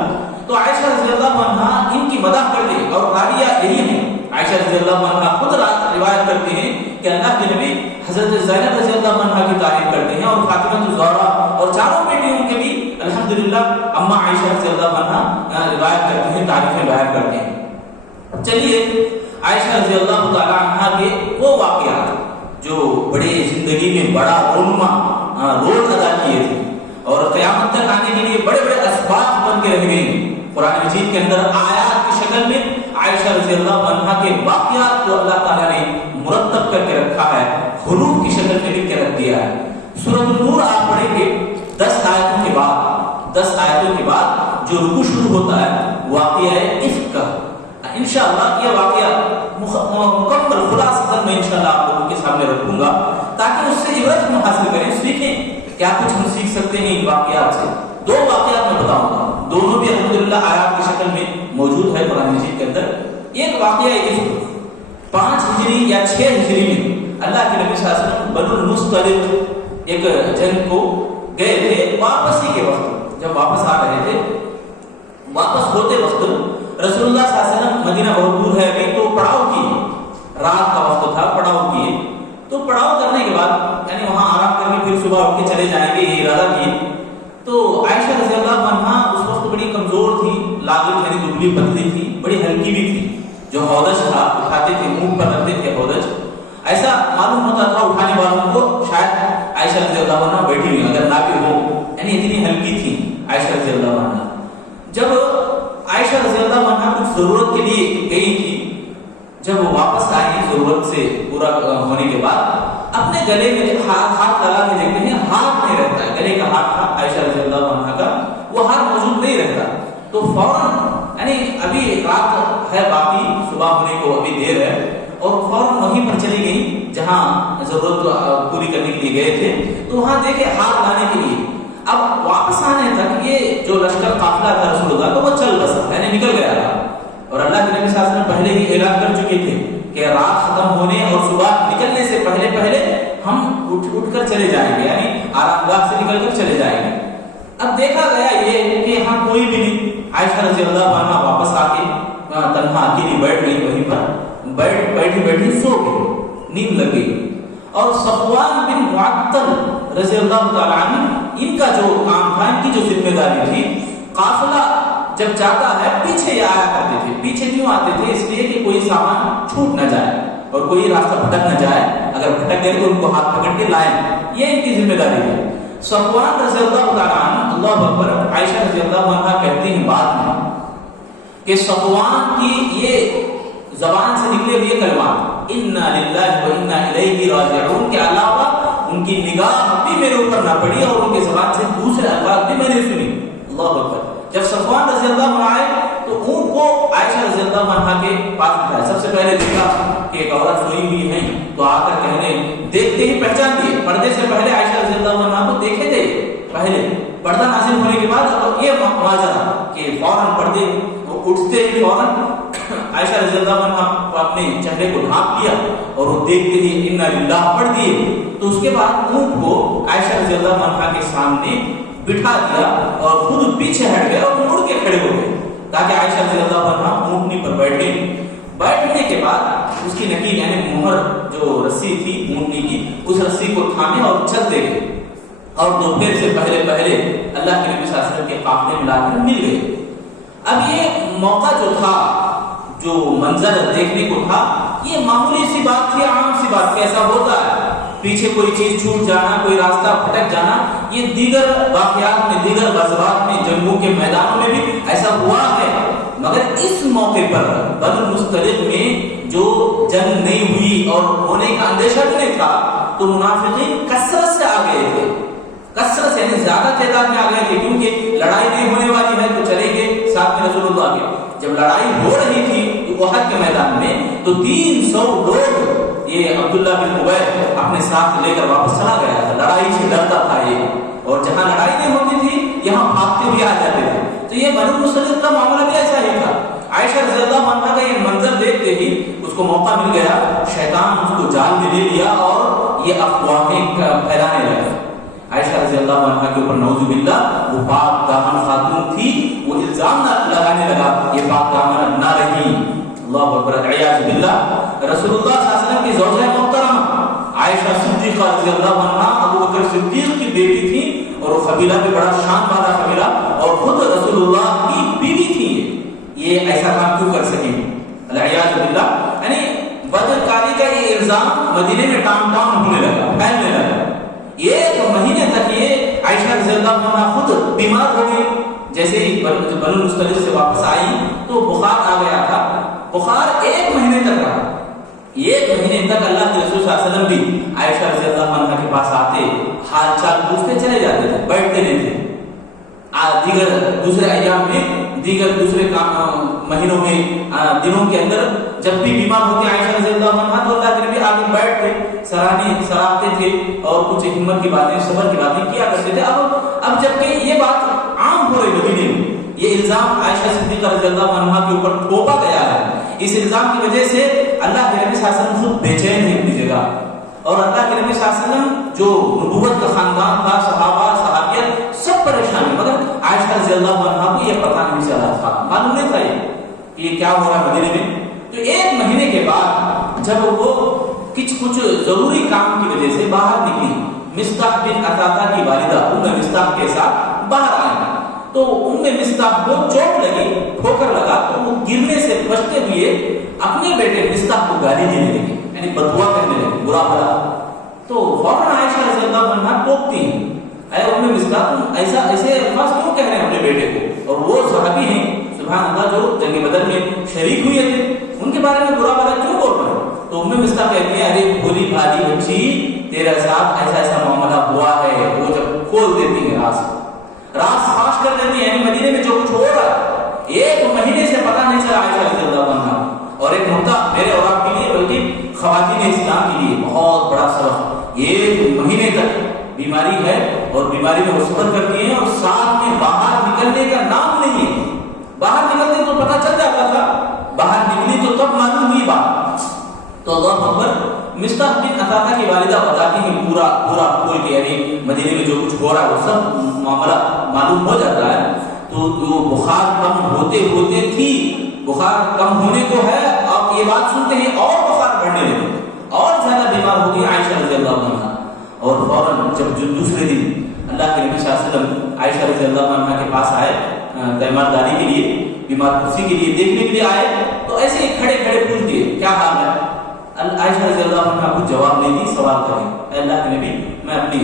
تو عائشہ رضی اللہ عنہا ان کی مدح کرتے، اور راویہ یہی ہیں عائشہ رضی اللہ عنہا خود روایت کرتے ہیں کہ اللہ کے نبی حضرت زینب رضی اللہ عنہا کی تعریف کرتے ہیں، اور فاطمہ الزہرا اور چاروں بیٹیوں کے بھی الحمدللہ اما عائشہ رضی اللہ عنہا روایت کرتے ہیں، تعریفیں بیان کرتے ہیں. چلیے عائشہ رضی اللہ تعالی عنہا کے وہ واقعات جو بڑے زندگی میں بڑا رول ادا کیے تھے اور قیامت تک آنے کے لیے بڑے اسباب بن کے رہ گئی. قرآن مجید کے اندر آیات کی شکل میں عائشہ رضی اللہ عنہا کے واقعات کو اللہ تعالیٰ نے مرتب کر کے رکھا ہے، حروف کی شکل میں لکھ کے رکھ دیا ہے. سورۃ النور آپ پڑھیں گے 10 آیتوں کے بعد جو رکوع شروع ہوتا ہے واقعہ افک کا. انشاءاللہ یہ واقعہ مکمل خلاصہ میں انشاءاللہ آپ لوگوں کے سامنے رکھوں گا تاکہ اس سے عبرت ہم حاصل کریں، سیکھیں کیا کچھ ہم سیکھ سکتے ہیں ان واقعات سے. 2 واقعات میں بتاؤں گا، دونوں بھی الحمدللہ آیات کی شکل میں موجود ہے قرآن مجید کے اندر. ایک واقعہ افک 5 ہجری یا 6 ہجری میں اللہ کے نبی صلی اللہ علیہ وسلم بنو المصطلق ایک جنگ کو گئے تھے. واپسی کے وقت جب واپس آ رہے تھے، واپس ہوتے وقت رسول اللہ صلی اللہ علیہ وسلم مدینہ بہت دور ہے ابھی، تو پڑاؤ کیے، رات کا وقت تھا، پڑاؤ کیے. تو پڑاؤ کرنے کے بعد یعنی وہاں آرام کر کے پھر صبح اٹھ کے چلے جائیں گے یہ ارادہ کیے. تو عائشہ رضی اللہ عنہا اس وقت بڑی کمزور تھی، لاغر یعنی دبلی پتلی تھی، بڑی ہلکی بھی تھی. جو ہودج تھا اٹھاتے تھے، منہ پر رکھتے تھے ہودج، ایسا معلوم ہوتا تھا اٹھانے والوں کو شاید عائشہ رضی اللہ عنہا بیٹھی ہوئی اگر نہ بھی ہو، یعنی اتنی ہلکی تھی عائشہ رضی اللہ عنہا. جب عائشہ رضی اللہ عنہا کچھ ضرورت کے لیے گئی تھی، جب وہ واپس آئی ضرورت سے پورا ہونے کے بعد اپنے گلے میں ہاتھ لگا کے دیکھتے ہیں، ہاتھ نہیں رہتا ہے. گلے کا ہاتھ تھا عائشہ رضی اللہ عنہا کا، وہ ہاتھ موجود نہیں رہتا. تو فوراً یعنی ابھی رات ہے باقی، صبح ہونے کو ابھی دیر ہے، اور فوراً وہیں پر چلی گئی جہاں ضرورت پوری کرنے کے لیے گئے تھے. تو وہاں دیکھے ہاتھ لانے کے لیے اب واپس آنے تک یہ جو لشکر قافلہ تھا رسول اللہ کا وہ چل بسا یعنی نکل گیا تھا، اور اللہ کے نبی صلی اللہ علیہ وسلم پہلے ہی اعلان کر چکے تھے کہ رات ختم ہونے اور صبح نکلنے سے پہلے ہم اٹھ کر چلے جائیں گے، یعنی آرام گاہ سے نکل کر چلے جائیں گے۔ اب دیکھا گیا یہ کہ یہاں کوئی بھی نہیں، عائشہ رضی اللہ عنہا واپس آ کے تنہا اکیلی بیٹھ گئی، وہیں پر بیٹھی سو گئی، نیند لگ گئی۔ اور صفوان بن معطل رضی اللہ تعالیٰ عنہ، ان کا جو کام تھا، ان کی جو ذمہ داری تھی، قافلہ جب جاتا ہے پیچھے یہ آیا کرتے تھے۔ پیچھے کیوں آتے تھے؟ اس لیے کہ کوئی سامان چھوٹ نہ جائے اور کوئی راستہ بھٹک نہ جائے، اگر بھٹک گئے تو ان کو ہاتھ پکڑ کے لائیں، یہ ان کی ذمہ داری ہے۔ صفوان رضی اللہ تعالیٰ عنہ، اللہ اکبر، عائشہ رضی اللہ عنہ کہتی ہیں بعد میں کہ صفوان کی یہ زبان سے نکلے ہوئے کلمات انا للہ و انا الیہ راجعون کے علاوہ ان کی نگاہ بھی میرے اوپر نہ پڑی اور ان کے زبان سے دوسرے الفاظ بھی میں نے سنی۔ اللہ اکبر۔ جب صفوان رضی اللہ عنہ آئے تو اونٹ کو عائشہ رضی اللہ عنہ کے پاس بٹھایا۔ سب سے پہلے دیکھا کہ ایک عورت سوئی ہوئی ہے تو آ کر کہنے، دیکھتے ہی پہچان لیے، پردے سے پہلے عائشہ رضی اللہ عنہ کو دیکھے تھے، پہلے پردہ نازل ہونے کے بعد اب یہ ماجرا کہ فوراً پردے اٹھتے ہی فوراً عائشہ رضی اللہ عنہ اپنے چہرے کو ڈھانپ لیا اور وہ دیکھتے ہی انا للہ پڑھ دیے۔ تو اس کے بعد اونٹ کو عائشہ رضی اللہ عنہ کے سامنے بٹھا دیا اور خود پیچھے ہٹ گیا اور مڑ کے کھڑے ہو گئے تاکہ عائشہ رضی اللہ عنہ اونٹنی پر بیٹھے۔ بیٹھنے کے بعد اس کی نکیل یعنی مہر جو رسی تھی اونٹنی کی، اس رسی کو تھامے اور چل دے گئے اور دوپہر سے پہلے اللہ کے نبی صلی اللہ علیہ وسلم کے قافلے میں لا کر مل گئے۔ اب یہ موقع جو تھا، جو منظر دیکھنے کو تھا، یہ معمولی سی بات تھی، عام سی بات تھی، ایسا ہوتا ہے پیچھے کوئی چیز چھوٹ جانا، کوئی راستہ پھٹک جانا، یہ دیگر واقعات میں، دیگر غزوات میں، جنگوں کے میدانوں میں بھی ایسا ہوا ہے۔ مگر اس موقع پر بدر مستلق میں جو جنگ نہیں ہوئی اور ہونے کا اندیشہ بھی نہیں تھا تو منافقین کثرت سے آ گئے تھے، کثرت سے یعنی زیادہ تعداد میں آ گئے تھے، کیونکہ لڑائی نہیں ہونے والی ہے تو چلیں گے ساتھ میں رسول اللہ کے۔ جب لڑائی ہو رہی تھی احد کے میدان میں تو 300 لوگ یہ عبداللہ بن ابی اپنے ساتھ لے کر واپس چلا گیا تھا، لڑائی سے ڈرتا تھا یہ، اور جہاں لڑائی نہیں ہوتی تھی یہاں بھاگتے ہوئے آ جاتے تھے۔ تو یہ بنو مصطلق کا معاملہ بھی ایسا ہی تھا۔ عائشہ رضی اللہ عنہا کا یہ منظر دیکھتے ہی اس کو موقع مل گیا، شیطان اس کو جال میں لے لیا اور یہ افواہیں پھیلانے لگا۔ عائشہ رضی اللہ عنہا کے اوپر نعوذ باللہ وہ پاک دامن خاتون تھی، وہ الزام لگانے لگا یہ پاک دامن نہ رہی۔ اللہ اکبر، اعوذ باللہ۔ رسول اللہ صلی اللہ علیہ وسلم کی زوجہ محترمہ عائشہ صدیقہ رضی اللہ عنہا ابو بکر صدیق کی بیٹی تھی اور وہ قبیلہ بھی بڑا شان والا قبیلہ اور خود رسول اللہ کی بیوی تھی، یہ ایسا کام کیوں کر سکی؟ اعوذ باللہ۔ یعنی بدکاری کا یہ الزام مدینے میں ٹام ٹام ہونے لگا، پھیلنے لگا۔ ایک مہینے تک یہ عائشہ رضی اللہ عنہا خود بیمار ہو گئی، جیسے ہی بنو مصطلق سے واپس آئی تو بخار آ گیا تھا، بخار 1 مہینے تک رہا۔ 1 مہینے تک اللہ کے رسول صلی اللہ علیہ وسلم بھی عائشہ رضی اللہ عنہا کے پاس آتے، حال چال پوچھتے چلے جاتے تھے، بیٹھتے نہیں تھے۔ دیگر دوسرے ایام میں، دیگر دوسرے مہینوں میں، دنوں کے اندر جب بھی بیمار ہوتے عائشہ رضی اللہ عنہا تو اللہ کے نبی آگے بیٹھتے، سراہتے تھے اور کچھ حکمت کی باتیں، صبر کی باتیں کیا کرتے تھے۔ اب جبکہ یہ بات عام ہو رہی مدینے میں، یہ الزام عائشہ صدیقہ رضی اللہ عنہا کے اوپر تھوپا گیا ہے، اس الزام کی وجہ سے اللہ کے نبی صلی اللہ علیہ وسلم خود بے چین ہے اپنی جگہ، اور اللہ کے نبی صلی اللہ علیہ وسلم جو نبوت کا خاندان تھا، صحابہ صحابیت سب پریشان ہیں، مگر عائشہ رضی اللہ عنہا کو یہ پتہ نہیں چلا تھا، معلوم نہیں تھا کہ یہ کیا ہو رہا ہے مدینے میں۔ تو 1 مہینے کے بعد جب وہ کچھ ضروری کام کی وجہ سے باہر نکلی، مصطح بن عطاطہ کی والدہ مصطح کے ساتھ باہر آئی تو مصطح کو چوٹ لگی، ٹھوکر لگا تو وہ گرنے سے بچتے ہوئے اپنے بیٹے مصطح کو گالی دینے لگی، یعنی بددعا کرنے لگی، برا بھلا۔ تو فوراً عائشہ رضی اللہ عنہا ٹوکتی ہیں، اے مصطح تم ایسے الفاظ کیوں کہہ رہے ہیں اپنے بیٹے کو؟ اور وہ صحابی ہیں سبحان اللہ جو جنگ بدر میں شریک ہوئے تھے، ان کے بارے میں برا بھلا کیوں بول رہے ہیں؟ تو مصطح کہتی ہیں ارے بھولی بھالی بچی، تیرے ساتھ ایسا معاملہ ہوا ہے۔ وہ جب کھول دیتی ہیں راز فاش کر دیتی ہیں، یعنی مدینے میں جو کچھ ہو رہا ہے 1 مہینے سے پتہ نہیں چلا عائشہ رضی اللہ عنہا۔ اور ایک نقطہ میرے اور آپ کے لیے بلکہ خواتین اسلام کے لیے بہت بڑا سبق، 1 مہینے تک بیماری ہے اور بیماری میں وہ صبر کرتی ہیں اور ساتھ میں باہر نکلنے کا نام نہیں ہے. باہر نکلتے تو پتہ چل جاتا تھا, باہر نکلی تو تب معلوم ہوئی بات. تو اللہ اکبر. مصطح بن عطاطہ کی والدہ بتاتی ہیں پورا کھول کے, یعنی مدینے میں جو کچھ ہو رہا ہے وہ سب معاملہ معلوم ہو جاتا ہے. تو وہ بخار کم ہوتے تھی, بخار کم ہونے کو ہے, آپ یہ بات سنتے ہیں اور بخار بڑھنے لگے, اور زیادہ بیمار ہو گئی عائشہ رضی اللہ عنہا. اور فوراً جب دوسرے دن اللہ کے نبی صلی اللہ علیہ وسلم عائشہ رضی اللہ عنہا کے پاس آئے تیمارداری کے لیے, بیمار پرسی کے لیے دیکھنے کے لیے آئے, تو ایسے ہی کھڑے پوچھ دیے کیا حال ہے. عائشہ رضی اللہ عنہا کچھ جواب نہیں دی, سوال کریں, اے اللہ کے نبی میں اپنی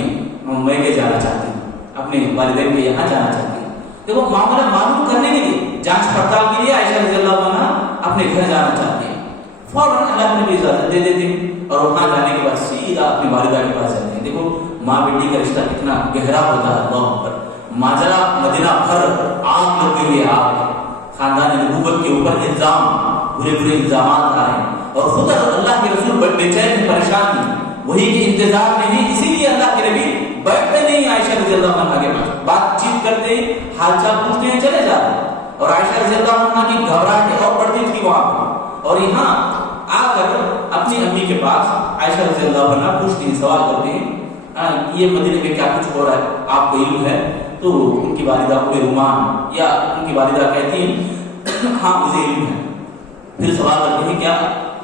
میکے جانا چاہتی ہوں, اپنے والدین کے یہاں جانا چاہتی ہوں. دیکھو معاملہ معلوم کرنے کے لیے, جانچ پڑتال کے لیے عائشہ رضی اللہ عنہا اپنے گھر جانا چاہتی ہیں. فوراً اللہ کے نبی اجازت دے دیتے ہیں اور وہاں جانے کے بعد سیدھا اپنی والدہ کے پاس جاتے ہیں. دیکھو ماں بیٹی کا رشتہ کتنا گہرا ہوتا ہے. اللہ پر ماجرا مدینہ بھر آگ لگے ہوئے, آگ, خاندان نبوت کے اوپر الزام, برے الزامات آئے, اور خود اللہ کے رسول بے چین پریشان ہیں, وہی کے انتظار میں ہیں. اسی لیے اللہ کے نبی بیٹھتے نہیں عائشہ رضی اللہ عنہا کے پاس, بات چیت کرتے ہیں, حال چال پوچھتے ہیں, چلے جاتے ہیں. اور عائشہ رضی اللہ عنہا کی گھبراہٹ اور بڑھتی تھی وہاں پر, اور یہاں آ کر اپنی امی کے پاس عائشہ رضی اللہ عنہا پوچھتی ہیں, سوال کرتے ہیں یہ مدینے میں کیا کچھ ہو رہا ہے, آپ کو علم ہے. تو ان کی والدہ کو رومان یا ان کی والدہ کہتی ہیں ہاں مجھے علم ہے. پھر سوال کرتے ہیں کیا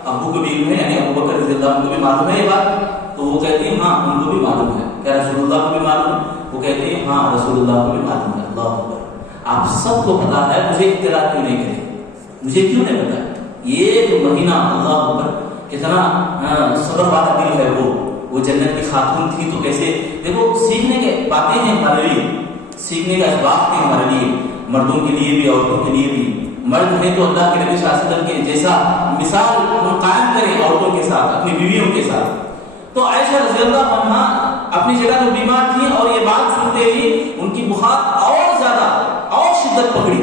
ابو کو بھی علم ہے, یعنی ابو بکر رضی اللہ عنہ کو بھی معلوم ہے یہ بات. تو وہ کہتی ہیں ہاں ان کو بھی معلوم ہے. کیا رسول اللہ کو بھی معلوم ہے؟ وہ کہتے ہیں ہاں رسول اللہ کو بھی معلوم ہے. اللہ اکبر. آپ سب کو پتا ہے, مجھے اطلاع کیوں نہیں کرے, مجھے کیوں نہیں پتا. یہ مہینہ اللہ اکبر کتنا صبر والا دل ہے. وہ جنت کی خاتون تھی تو کیسے. دیکھو سیکھنے کے باتیں ہیں ہمارے لیے, سیکھنے کا اسباق ہیں ہمارے لیے, مردوں کے لیے بھی عورتوں کے لیے بھی. مرد ہیں تو اللہ کے نبی صلی اللہ علیہ وسلم کے جیسا مثال ہم قائم کریں عورتوں کے ساتھ, اپنی بیویوں کے ساتھ. تو عائشہ رضی اللہ عنہا اپنی جگہ جو بیمار تھی اور یہ بات سنتے ہی ان کی بخار اور زیادہ اور شدت پکڑی,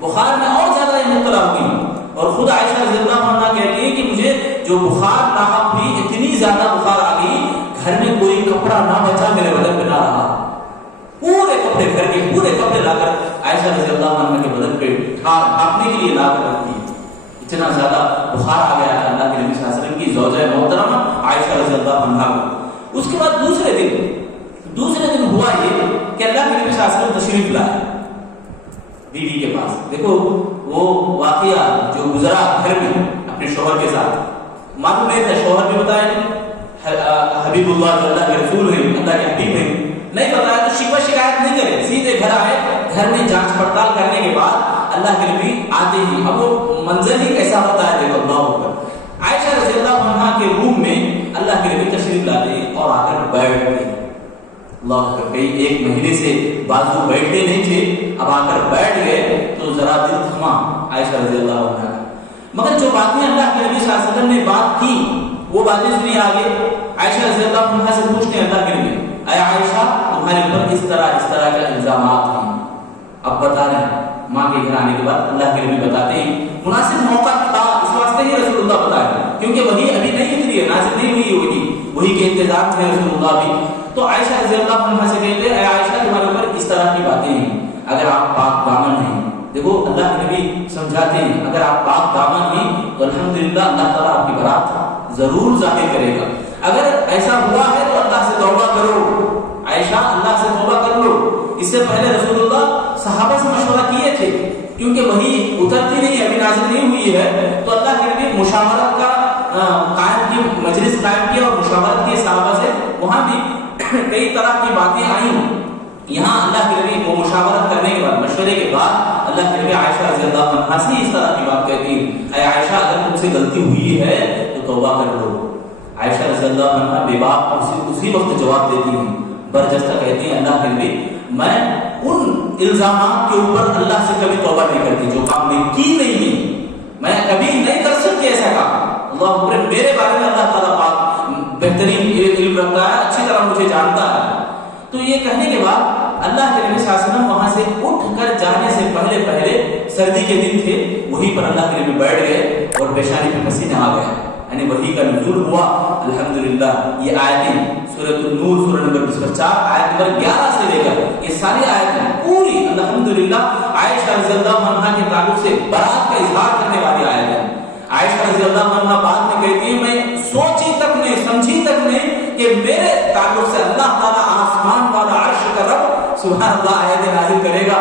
بخار میں اور زیادہ مبتلا ہوئی. اور خود عائشہ رضی اللہ عنہا کہتی ہے کہ مجھے جو بخار لاحق ہوئی, اتنی زیادہ بخار آ گئی, گھر میں کوئی کپڑا نہ بچا میرے بدن پہ نہ رہا. پورے کپڑے, گھر کے پورے کپڑے لا کر عائشہ رضی اللہ عنہا کے بدن پہ ڈھانپنے کے لیے لا کر رکھ دی. اتنا زیادہ بخار آ گیا ہے اللہ کے نبی صلی اللہ علیہ وسلم کی زوجہ محترمہ عائشہ رضی اللہ عنہا کو. اس کے بعد دوسرے دن ہوا یہ کہ اللہ کے نبی صلی اللہ علیہ وسلم تشریف لائے بیوی کے پاس. دیکھو وہ واقعہ جو گزرا گھر میں اپنے شوہر کے ساتھ, معلوم نہیں تھا, شوہر بھی بتائے حبیب اللہ جو اللہ کے رسول ہیں, اللہ کے حبیب ہیں, نہیں بتایا تو شکوہ شکایت نہیں کرے, سیدھے گھر آئے. گھر میں جانچ پڑتال کرنے کے بعد اللہ کے نبی آتے ہی, اب وہ منظر ہی کیسا ہوتا ہے دیکھو اللہ اوپر. عائشہ رضی اللہ عنہا کے روم میں اللہ کے نبی تشریف لاتے اور آ کر بیٹھ گئے. اللہ اکبر. کئی ایک مہینے سے بازو بیٹھتے نہیں تھے, اب آ کر بیٹھ گئے تو ذرا دل تھما عائشہ رضی اللہ عنہا کا. مگر جو باتیں اللہ کے نبی صلی اللہ علیہ وسلم نے بات کی وہ باتیں سنی آگے. عائشہ رضی اللہ عنہا سے پوچھتے ہیں اللہ کے نبی, اے عائشہ تمہارے اوپر اس طرح کے الزامات ہیں. اب بتا رہے ہیں, ماں کے گھر آنے کے بعد اللہ کے نبی بتاتے ہیں. مناسب موقع تھا اس واسطے ہی رسول اللہ بتایا, کیونکہ وہی ابھی نہیں اتری ہے, نازل نہیں ہوئی, وہی کے انتظار میں رسول اللہ بھی. تو عائشہ رضی اللہ عنہا سے کہتے ہیں اے عائشہ تمہارے اوپر اس طرح کی باتیں ہیں, اگر آپ پاک دامن ہیں. دیکھو اللہ کے نبی سمجھاتے ہیں اگر آپ پاک دامن ہیں تو الحمدللہ اللہ تعالیٰ آپ کی برات ضرور ظاہر کرے گا. اگر ایسا ہوا ہے تو اللہ سے توبہ کرو. عائشہ اللہ سے توبہ کر لو. اس سے پہلے رسول اللہ صحابہ سے مشورہ کیے تھے, کیونکہ وہی اترتی نہیں, ابھی نازل نہیں ہوئی ہے, تو اللہ کے نبی مشاورت کا قائم کی, مجلس قائم کیا اور مشاورت کی صحابہ سے. وہاں بھی کئی طرح کی باتیں آئیں. یہاں اللہ کے نبی کو مشاورت کرنے کے بعد, مشورے کے بعد اللہ کے نبی عائشہ رضی اللہ عنہا سے اس طرح کی بات کہتی ہیں, اے عائشہ اگر تم سے غلطی ہوئی ہے تو توبہ کر لو. عائشہ رضی اللہ عنہا بے باک اسی وقت جواب دیتی ہیں, برجستہ کہتی ہیں اللہ کے نبی میں ان الزامات کے اوپر اللہ سے کبھی توبہ نہیں کرتی جو کام میں کی نہیں ہے, میں کبھی نہیں کر سکتی ایسا کام. اللہ اکبر. میرے بارے میں اللہ تعالیٰ پاک بہترین علم رکھتا ہے, اچھی طرح مجھے جانتا ہے. تو یہ کہنے کے بعد اللہ کے نبی صلی اللہ علیہ وسلم وہاں سے اٹھ کر جانے سے پہلے سردی کے دن تھے, وہیں پر اللہ کے نبی بیٹھ گئے اور پیشانی پہ پسینہ آ گیا. یعنی وحی کا نزول ہوا. الحمدللہ یہ آیتیں سورۃ النور سورہ نمبر 24 آیت نمبر 11 سے لے کر یہ ساری آیتیں پوری الحمدللہ عائشہ رضی اللہ عنہا کے تعلق سے برات کا اظہار کرنے والی آیت ہے. عائشہ رضی اللہ عنہا بعد میں کہتی ہے میں سوچی تک نہیں سمجھی تک نہیں کہ میرے تعلق سے اللہ تعالیٰ آسمان والا عرش کا رب سبحان اللہ آیت نازل کرے گا.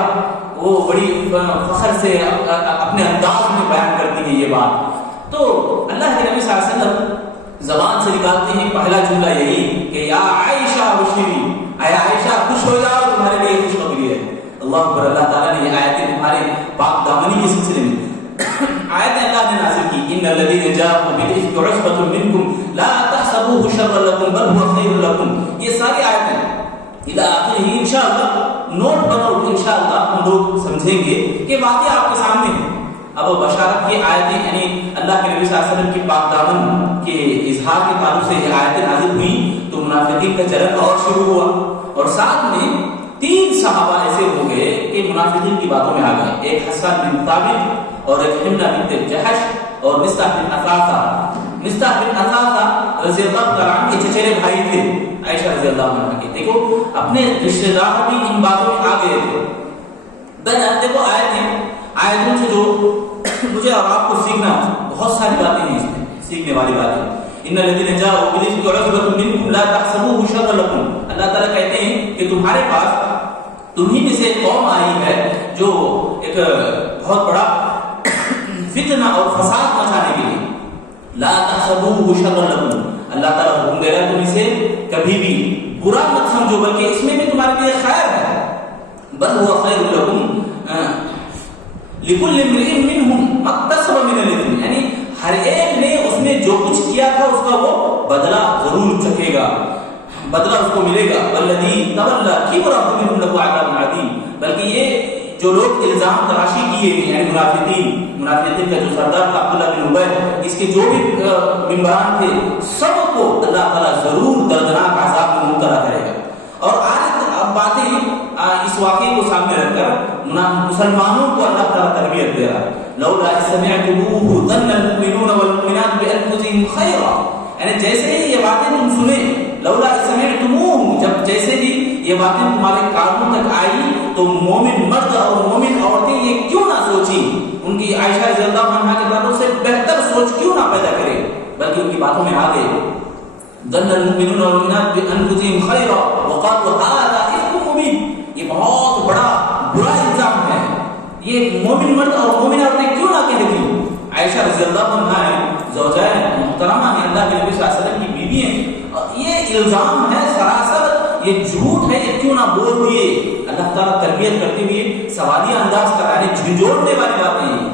وہ بڑی فخر سے اپنے انداز میں بیان کرتی ہے یہ بات. تو اللہ کے نبی صلی اللہ علیہ وسلم زبان سے نکالتے ہیں پہلا جملہ یہی کہ یا عائشہ بشری، اے عائشہ خوش ہو جاؤ تمہارے لیے خوشخبری ہے. اللہ اکبر. اللہ تعالیٰ نے یہ آیتیں تمہارے پاک دامنی کے سلسلے میں آیتیں اللہ نے نازل کی. ان الذين جاءوا بالافك عصبة منكم لا تحسبوه شرا لكم بل هو خير لكم. یہ ساری آیتیں الى آخر ہی انشاءاللہ نوٹ بناؤ انشاءاللہ ہم لوگ سمجھیں گے کہ واقعہ آپ کے سامنے ہے. اب بشارت کی آیتیں یعنی اللہ کے نبی صلی اللہ علیہ وسلم کی پاک دامن کے اظہار کے تعلق سے یہ آیتیں نازل ہوئی تو منافقین کا چلن اور شروع ہوا. اور ساتھ میں 3 صحابہ ایسے ہو گئے کہ منافقین کی باتوں میں آ گئے. ایک حسان بن ثابت اور ایک حمنہ بنت جحش اور مصطح بن اثاثہ. مصطح بن اثاثہ رضی اللہ تعالیٰ عنہ کے چچیرے بھائی تھے عائشہ رضی اللہ عنہ کے. دیکھو اپنے رشتہ دار بھی ان باتوں میں آ گئے تھے. دیکھو آیتوں سے جو مجھے اور آپ کو سیکھنا بہت ساری باتیں ہیں اس میں سیکھنے والی باتیں. ان الذين جاءوا بالافك عصبة منكم لا تحسبوه شرا لكم. اللہ تعالیٰ کہتے ہیں کہ تمہارے پاس تمہیں میں سے ایک قوم آئی ہے جو ایک بہت بڑا فتنہ اور فساد مچانے کے لیے. لا تحسبوه شرا لكم. اللہ تعالیٰ حکم دے رہا ہے تم اسے کبھی بھی برا مت سمجھو بلکہ اس میں بھی تمہارے لیے خیر ہے. بل هو خیر لكم لكل امرئ منهم ما اكتسب من الاثم. یعنی ہر ایک نے اس میں جو کچھ کیا تھا اس کا وہ بدلہ ضرور چکھے گا، بدلہ اس کو ملے گا. والذی تولى كبره منهم له عذاب عظیم. بلکہ یہ جو لوگ الزام تراشی کیے ہیں یعنی منافقین کا جو سردار تھا عبداللہ بن ابی، اس کے جو بھی ممبران تھے سب کو اللہ تعالیٰ ضرور دردناک عذاب میں مبتلا کرے گا. اور آج اب باتیں اس واقعے کو سامنے رکھ کر مسلمانوں کو اللہ تعالیٰ تربیت دے رہا ہے. لولا سمعتموه ظن المؤمنون والمؤمنات بانفسهم خیرا. یعنی جیسے ہی یہ باتیں تم سنیں، لولا سمعتموه جب جیسے ہی یہ باتیں تمہارے کانوں تک آئی تو مومن مرد اور مومن عورتیں یہ کیوں نہ سوچی ان کی عائشہ رضی اللہ عنہا کے تعلق سے بہتر سوچ کیوں نہ پیدا کرے بلکہ ان کی باتوں میں آ گئے. ظن المؤمنون والمؤمنات بانفسهم خیرا وقالوا هذا افک مبین. یہ بہت بڑا برا الزام ہے. یہ مومن مرد اور مومن عورتیں کیوں نہ کہتی؟ عائشہ رضی اللہ عنہا زوجہ محترمہ ہیں، اللہ کے نبی صلی اللہ علیہ وسلم کی بیوی ہیں. یہ الزام ہے سراسر، یہ جھوٹ ہے، یہ کیوں نہ بول دیے. اللہ تعالیٰ تربیت کرتے ہوئے سوالیہ انداز کرانے جھنجھوڑنے والی باتیں ہیں.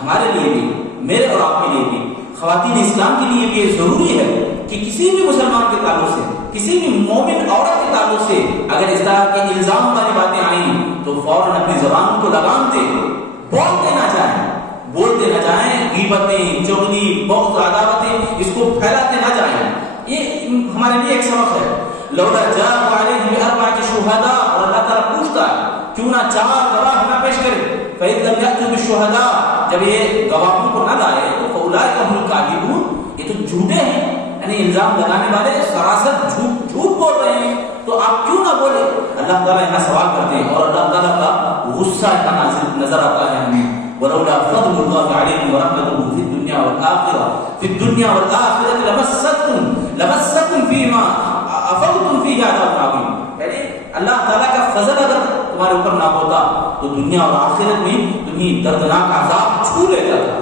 ہمارے لیے بھی، میرے اور آپ کے لیے بھی، خواتین اسلام کے لیے بھی یہ ضروری ہے کہ کسی بھی مسلمان کے تعلق سے، کسی بھی مومن عورت کے تعلق سے اگر اس طرح کے الزام والی باتیں آئیں تو فوراً اپنی زبان کو لگام دے، بولتے نہ جائیں غیبتیں، چغلی، بغض، عداوتیں اس کو پھیلاتے نہ جائیں. یہ ہمارے لیے ایک سبق ہے. لولا جاءوا علیہم بأربعۃ شہداء. اور اللہ تعالیٰ پوچھتا ہے کیوں نہ 4 گواہ نہ پیش کرے. فإذ لم يأتوا بالشهداء. جب یہ گواہوں کو نہ لائے تو فأولئک هم الكاذبون. یہ تو جھوٹے ہیں، یعنی الزام لگانے والے سراسر جھوٹ بول رہے ہیں. تو آپ کیوں نہ بولے؟ اللہ تعالیٰ یہاں سوال کرتے ہیں اور اللہ تعالیٰ کا غصہ یہاں نظر آتا ہے ہمیں. ولولا فضل الله عليكم ورحمته في الدنيا والآخرة لمسكم فيما أفضتم فيه عذاب عظيم. یعنی اللہ تعالیٰ کا فضل اگر تمہارے اوپر نہ ہوتا تو دنیا اور آخرت میں تمہیں دردناک عذاب چھو لیتا تھا.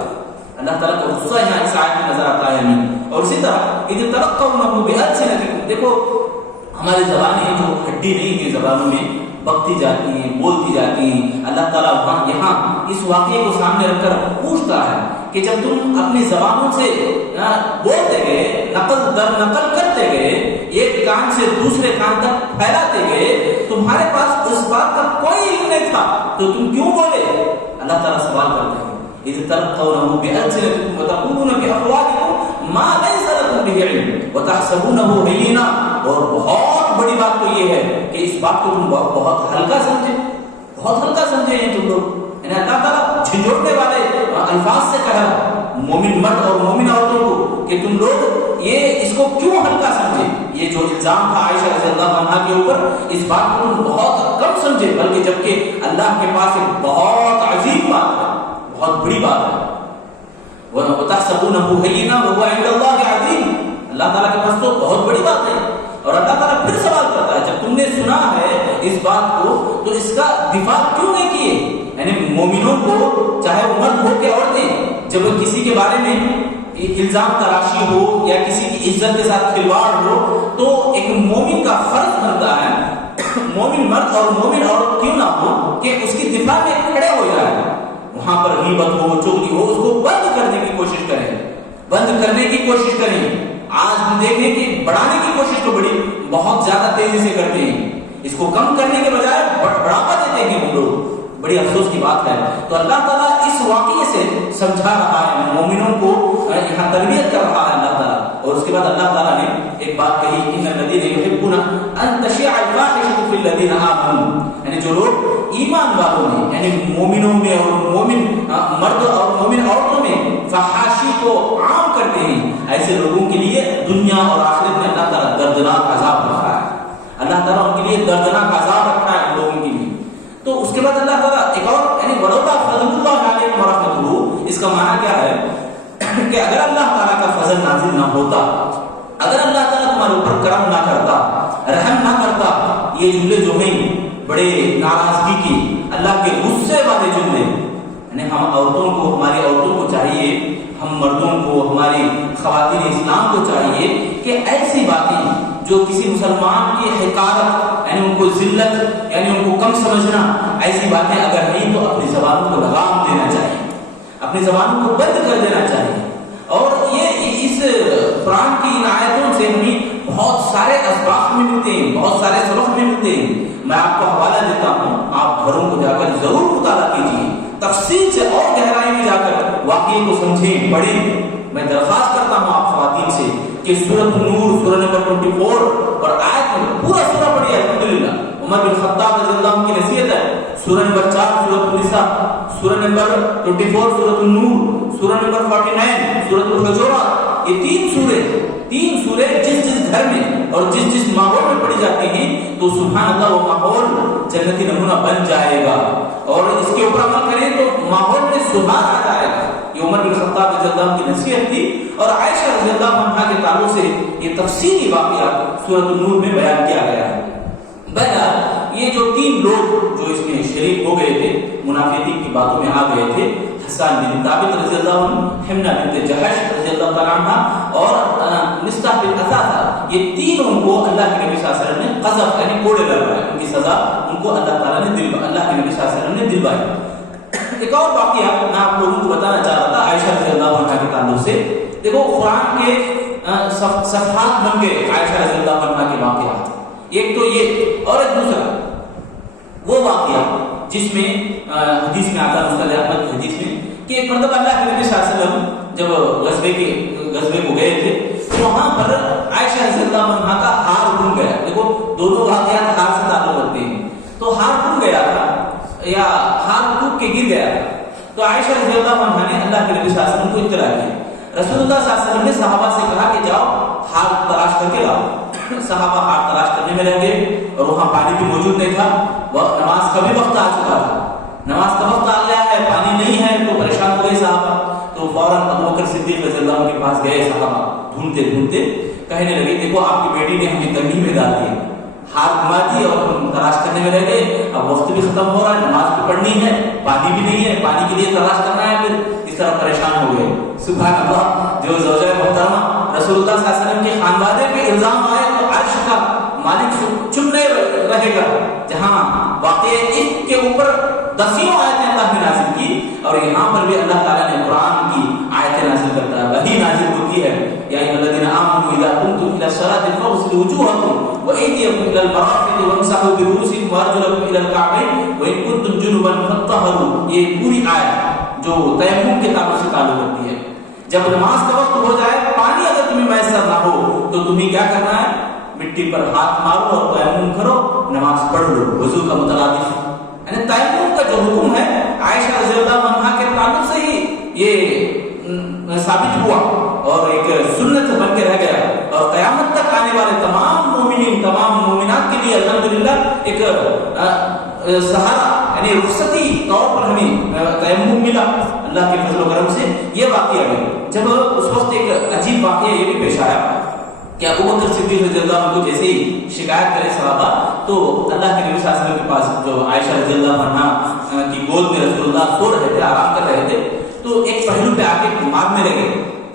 اللہ تعالیٰ کا غصہ یہاں اس آیت میں نظر آتا ہے ہمیں. اور اسی طرح اذ تلقونه بألسنتكم. دیکھو ہماری زبانیں جو ہڈی نہیں ہے زبانوں میں بکتی جاتی ہیں، بولتی جاتی ہیں. اللہ تعالیٰ یہاں اس واقعے کو سامنے رکھ کر پوچھتا ہے کہ جب تم اپنی زبانوں سے بولتے گئے، نقل در نقل کرتے گئے، ایک کان سے دوسرے کان تک پھیلاتے گئے، تمہارے پاس اس بات کا کوئی علم نہیں تھا تو تم کیوں بولے؟ اللہ تعالیٰ سوال کرتے ہیں اذ تلقونه بألسنتكم وتقولون بأفواهكم ما ليس لكم به علم وتحسبونه هينا. اور بہت بڑی بات تو یہ ہے کہ اس بات کو تم بہت ہلکا سمجھے ہیں تم لوگ. اللہ تعالیٰ جھنجھوڑنے والے الفاظ سے کہا مومن مرد اور مومن عورتوں کو کہ کہ تم لوگ یہ اس کو کیوں ہلکا سمجھے. یہ جو الزام تھا عائشہ رضی اللہ عنہا کے اوپر، اس بات کو تم بہت کم سمجھے، بلکہ جبکہ اللہ کے پاس ایک بہت عظیم بات ہے، بہت بڑی بات ہے. وَتَحْسَبُونَهُ هَيِّنًا وَهُوَ عِندَ اللَّهِ عَظِيمٌ. اللہ تعالیٰ کے پاس تو بہت بڑی بات ہے. اور اللہ تعالیٰ پھر سوال کرتا ہے، جب تم نے سنا ہے اس بات کو تو اس کا دفاع کیوں نہیں کیے؟ یعنی مومنوں کو، چاہے وہ مرد ہو کہ عورتیں، جب کسی کے بارے میں الزام تراشی ہو یا کسی کی عزت کے ساتھ کھلواڑ ہو تو ایک مومن کا فرض بنتا ہے، مومن مرد اور مومن عورت کیوں نہ ہو، کہ اس کی دفاع میں کھڑے ہو جائے. وہاں پر غیبت ہو، چغلی ہو، اس کو بند کرنے کی کوشش کریں، بند کرنے کی کوشش کریں. آج ہم دیکھیں کہ بڑھانے کی کوشش تو بہت زیادہ تیزی سے کرتے ہیں، اس کو کم کرنے کے بجائے بڑھاوا دیتے ہیں ہم لوگ. بڑی افسوس کی بات ہے. تو اللہ تعالیٰ اس واقعے سے سمجھا رہا ہے مومنوں کو، یہاں تربیت کر رہا ہے اللہ تعالیٰ. اور اس کے بعد اللہ تعالیٰ نے ایک بات کہی، ان الذین یحبون ان تشیع الفاحشۃ فی الذین آمنوا. یعنی جو لوگ ایمان والوں میں، یعنی مومنوں میں اور مومن مرد اور مومن عورتوں میں فحاشی کو عام کرتے ہیں، ایسے لوگوں کے لیے دنیا اور آخرت میں اللہ تعالیٰ دردناک عذاب رکھا ہے. اللہ تعالیٰ ان کے لیے دردناک عذاب رکھا ہے ان لوگوں کے لیے. تو اس کے بعد اللہ تعالیٰ ایک اور، یعنی ولولا فضل اللہ علیکم ورحمتہ، اس کا معنی کیا ہے کہ اگر اللہ تعالیٰ کا فضل نازل نہ ہوتا، اگر اللہ تعالیٰ تمہارے اوپر کرم نہ کرتا، رحم نہ کرتا. یہ جملے جو ہیں بڑے ناراضگی کی، اللہ کے غصے والے جملے. یعنی ہم عورتوں کو، ہماری عورتوں کو چاہیے، ہم مردوں کو، ہماری خواتین اسلام کو چاہیے کہ ایسی باتیں جو کسی مسلمان کی حقارت، یعنی ان کو ذلت، یعنی ان کو کم سمجھنا، ایسی باتیں اگر نہیں تو اپنی زبانوں کو لگام دینا چاہیے، اپنی زبانوں کو بند کر دینا چاہیے. اور یہ اس قرآن کی ان آیتوں سے ہمیں بہت سارے اسباق میں ملتے ہیں، بہت سارے سبق میں ملتے ہیں. میں آپ کو حوالہ دیتا ہوں، آپ گھروں کو جا کر ضرور مطالعہ کیجیے، تفصیل سے اور گہرائی میں جا کر واقعے کو سمجھیں، پڑھیں. میں درخواست کرتا ہوں آپ خواتین سے کہ سورۃ النور سورہ نمبر 24 اور آیت میں پورا سورہ پڑھیے. الحمدللہ عمر بن خطاب رضی اللہ عنہ کی نصیحت ہے. سورہ نمبر 4 سورۃ النساء، سورہ نمبر 24 سورۃ النور، سورہ نمبر 49 سورۃ الحجرات. یہ تین سورے جس گھر میں اور جس ماحول میں پڑھی جاتی ہیں تو سبحان اللہ وہ ماحول جنتی نمونہ بن جائے گا. اور اس کے اوپر عمل کریں تو ماحول میں سدھار آ جائے گا. یہ عمر بن خطاب رضی اللہ عنہ کی نصیحت تھی. اور عائشہ رضی اللہ عنہا کے تعلق سے یہ تفصیلی واقعہ سورۃ النور میں بیان کیا گیا ہے. بہرحال یہ جو 3 لوگ جو اس میں شریک ہو گئے تھے، منافقین کی باتوں میں آ گئے تھے، حسان بن ثابت رضی اللہ عنہ، حمنہ بنت جحش رضی اللہ تعالیٰ عنہ اور مصطح بن اثاثہ، یہ تینوں کو اللہ کے نبی صلی اللہ علیہ وسلم نے قذف یعنی کوڑے لگوائے. ان کی سزا ان کو اللہ تعالیٰ نے اللہ کے نبی صلی اللہ علیہ وسلم نے دلوائی. ایک اور واقعہ میں آپ لوگوں کو بتانا چاہ رہا تھا عائشہ رضی اللہ عنہا کے تعلق سے. دیکھو قرآن کے صفحات بن گئے عائشہ رضی اللہ عنہا کے واقعات. ایک تو یہ، اور ایک دوسرا وہ واقعہ جس میں حدیث میں آتا ہے، مستدرک احمد کی حدیث میں، کہ ایک مرتبہ اللہ کے نبی صلی اللہ علیہ وسلم جب غزوے کو گئے تھے تو وہاں پر عائشہ رضی اللہ عنہا کا ہار گم گیا. دیکھو دونوں واقعات ہار سے تعلق رکھتے ہیں. تو ہار گم گیا تھا یا ہار ٹوٹ کے گر گیا تھا. تو عائشہ رضی اللہ عنہا نے اللہ کے نبی صلی اللہ علیہ وسلم کو اطلاع کی. رسول اللہ صلی اللہ علیہ وسلم نے صحابہ سے کہا کہ جاؤ ہار تلاش کر کے لاؤ. صحابہ ہار تلاش کرنے میں لگ گئے اور وہاں پانی بھی موجود نہیں تھا. نماز کا بھی وقت آ چکا تھا، نماز کا وقت آ گیا ہے، پانی نہیں ہے. تو پریشان ہو گئے صحابہ. تو فوراً ابو بکر صدیق رضی اللہ عنہ کے پاس گئے. صحابہ ڈھونڈتے کہنے لگے دیکھو آپ کی بیٹی نے ہمیں تنگی میں ڈال دی، ہار گھما دی اور ہم تلاش کرنے میں رہ گئے. اب وقت بھی ختم ہو رہا ہے، نماز بھی پڑھنی ہے، پانی بھی نہیں ہے، پانی کے لیے تلاش کرنا ہے. پھر اس طرح پریشان ہو گئے. سبحان اللہ. جو زوجہ محترمہ رسول اللہ صلی اللہ علیہ وسلم کے خانوادے پہ الزام آئے تو عرش کا مالک چپ نہیں رہے گا. جہاں واقعہ اس کے اوپر دسیوں آیتیں اللہ نے نازل کی، اور یہاں پر بھی اللہ تعالیٰ نے قرآن کی آیتیں نازل کرتا ہے، وہی نازل ہوتی ہے. یا ایھا الذین آمنوا اذا قمتم الى الصلاة فاغسلوا وجوہکم وایدیکم الى المرافق وامسحوا برؤوسکم وارجلکم الى الکعبین وان کنتم جنبا فاطہروا. یہ پوری آیت جو تیمم کے تعلق سے تعلق رکھتی ہے. جب نماز کا وقت ہو جائے، پانی اگر تمہیں میسر نہ ہو تو تمہیں کیا کرنا ہے؟ مٹی پر ہاتھ مارو اور تیمم کرو، نماز پڑھ لو وضو کا مترادف. یعنی تیمم کا جو حکم ہے عائشہ رضی اللہ عنہا کے تعلق سے ہی یہ ثابت ہوا اور ایک سنت الحمدللہ ایک سہارا یعنی رخصتی طور پر ہمیں تیمم ملا اللہ کے فضل و کرم سے. یہ واقعہ ہے جب اس وقت ایک عجیب واقعہ یہ بھی پیش آیا کہ ابو بکر صدیق رضی اللہ عنہ کو جیسے ہی شکایت کرے صحابہ تو اللہ کے نبی صلی اللہ علیہ وسلم کے پاس جو عائشہ رضی اللہ عنہا کی گود میں رسول اللہ سو رہے تھے, آرام کر رہے تھے, تو ایک پہلو پہ آ کے مارنے لگے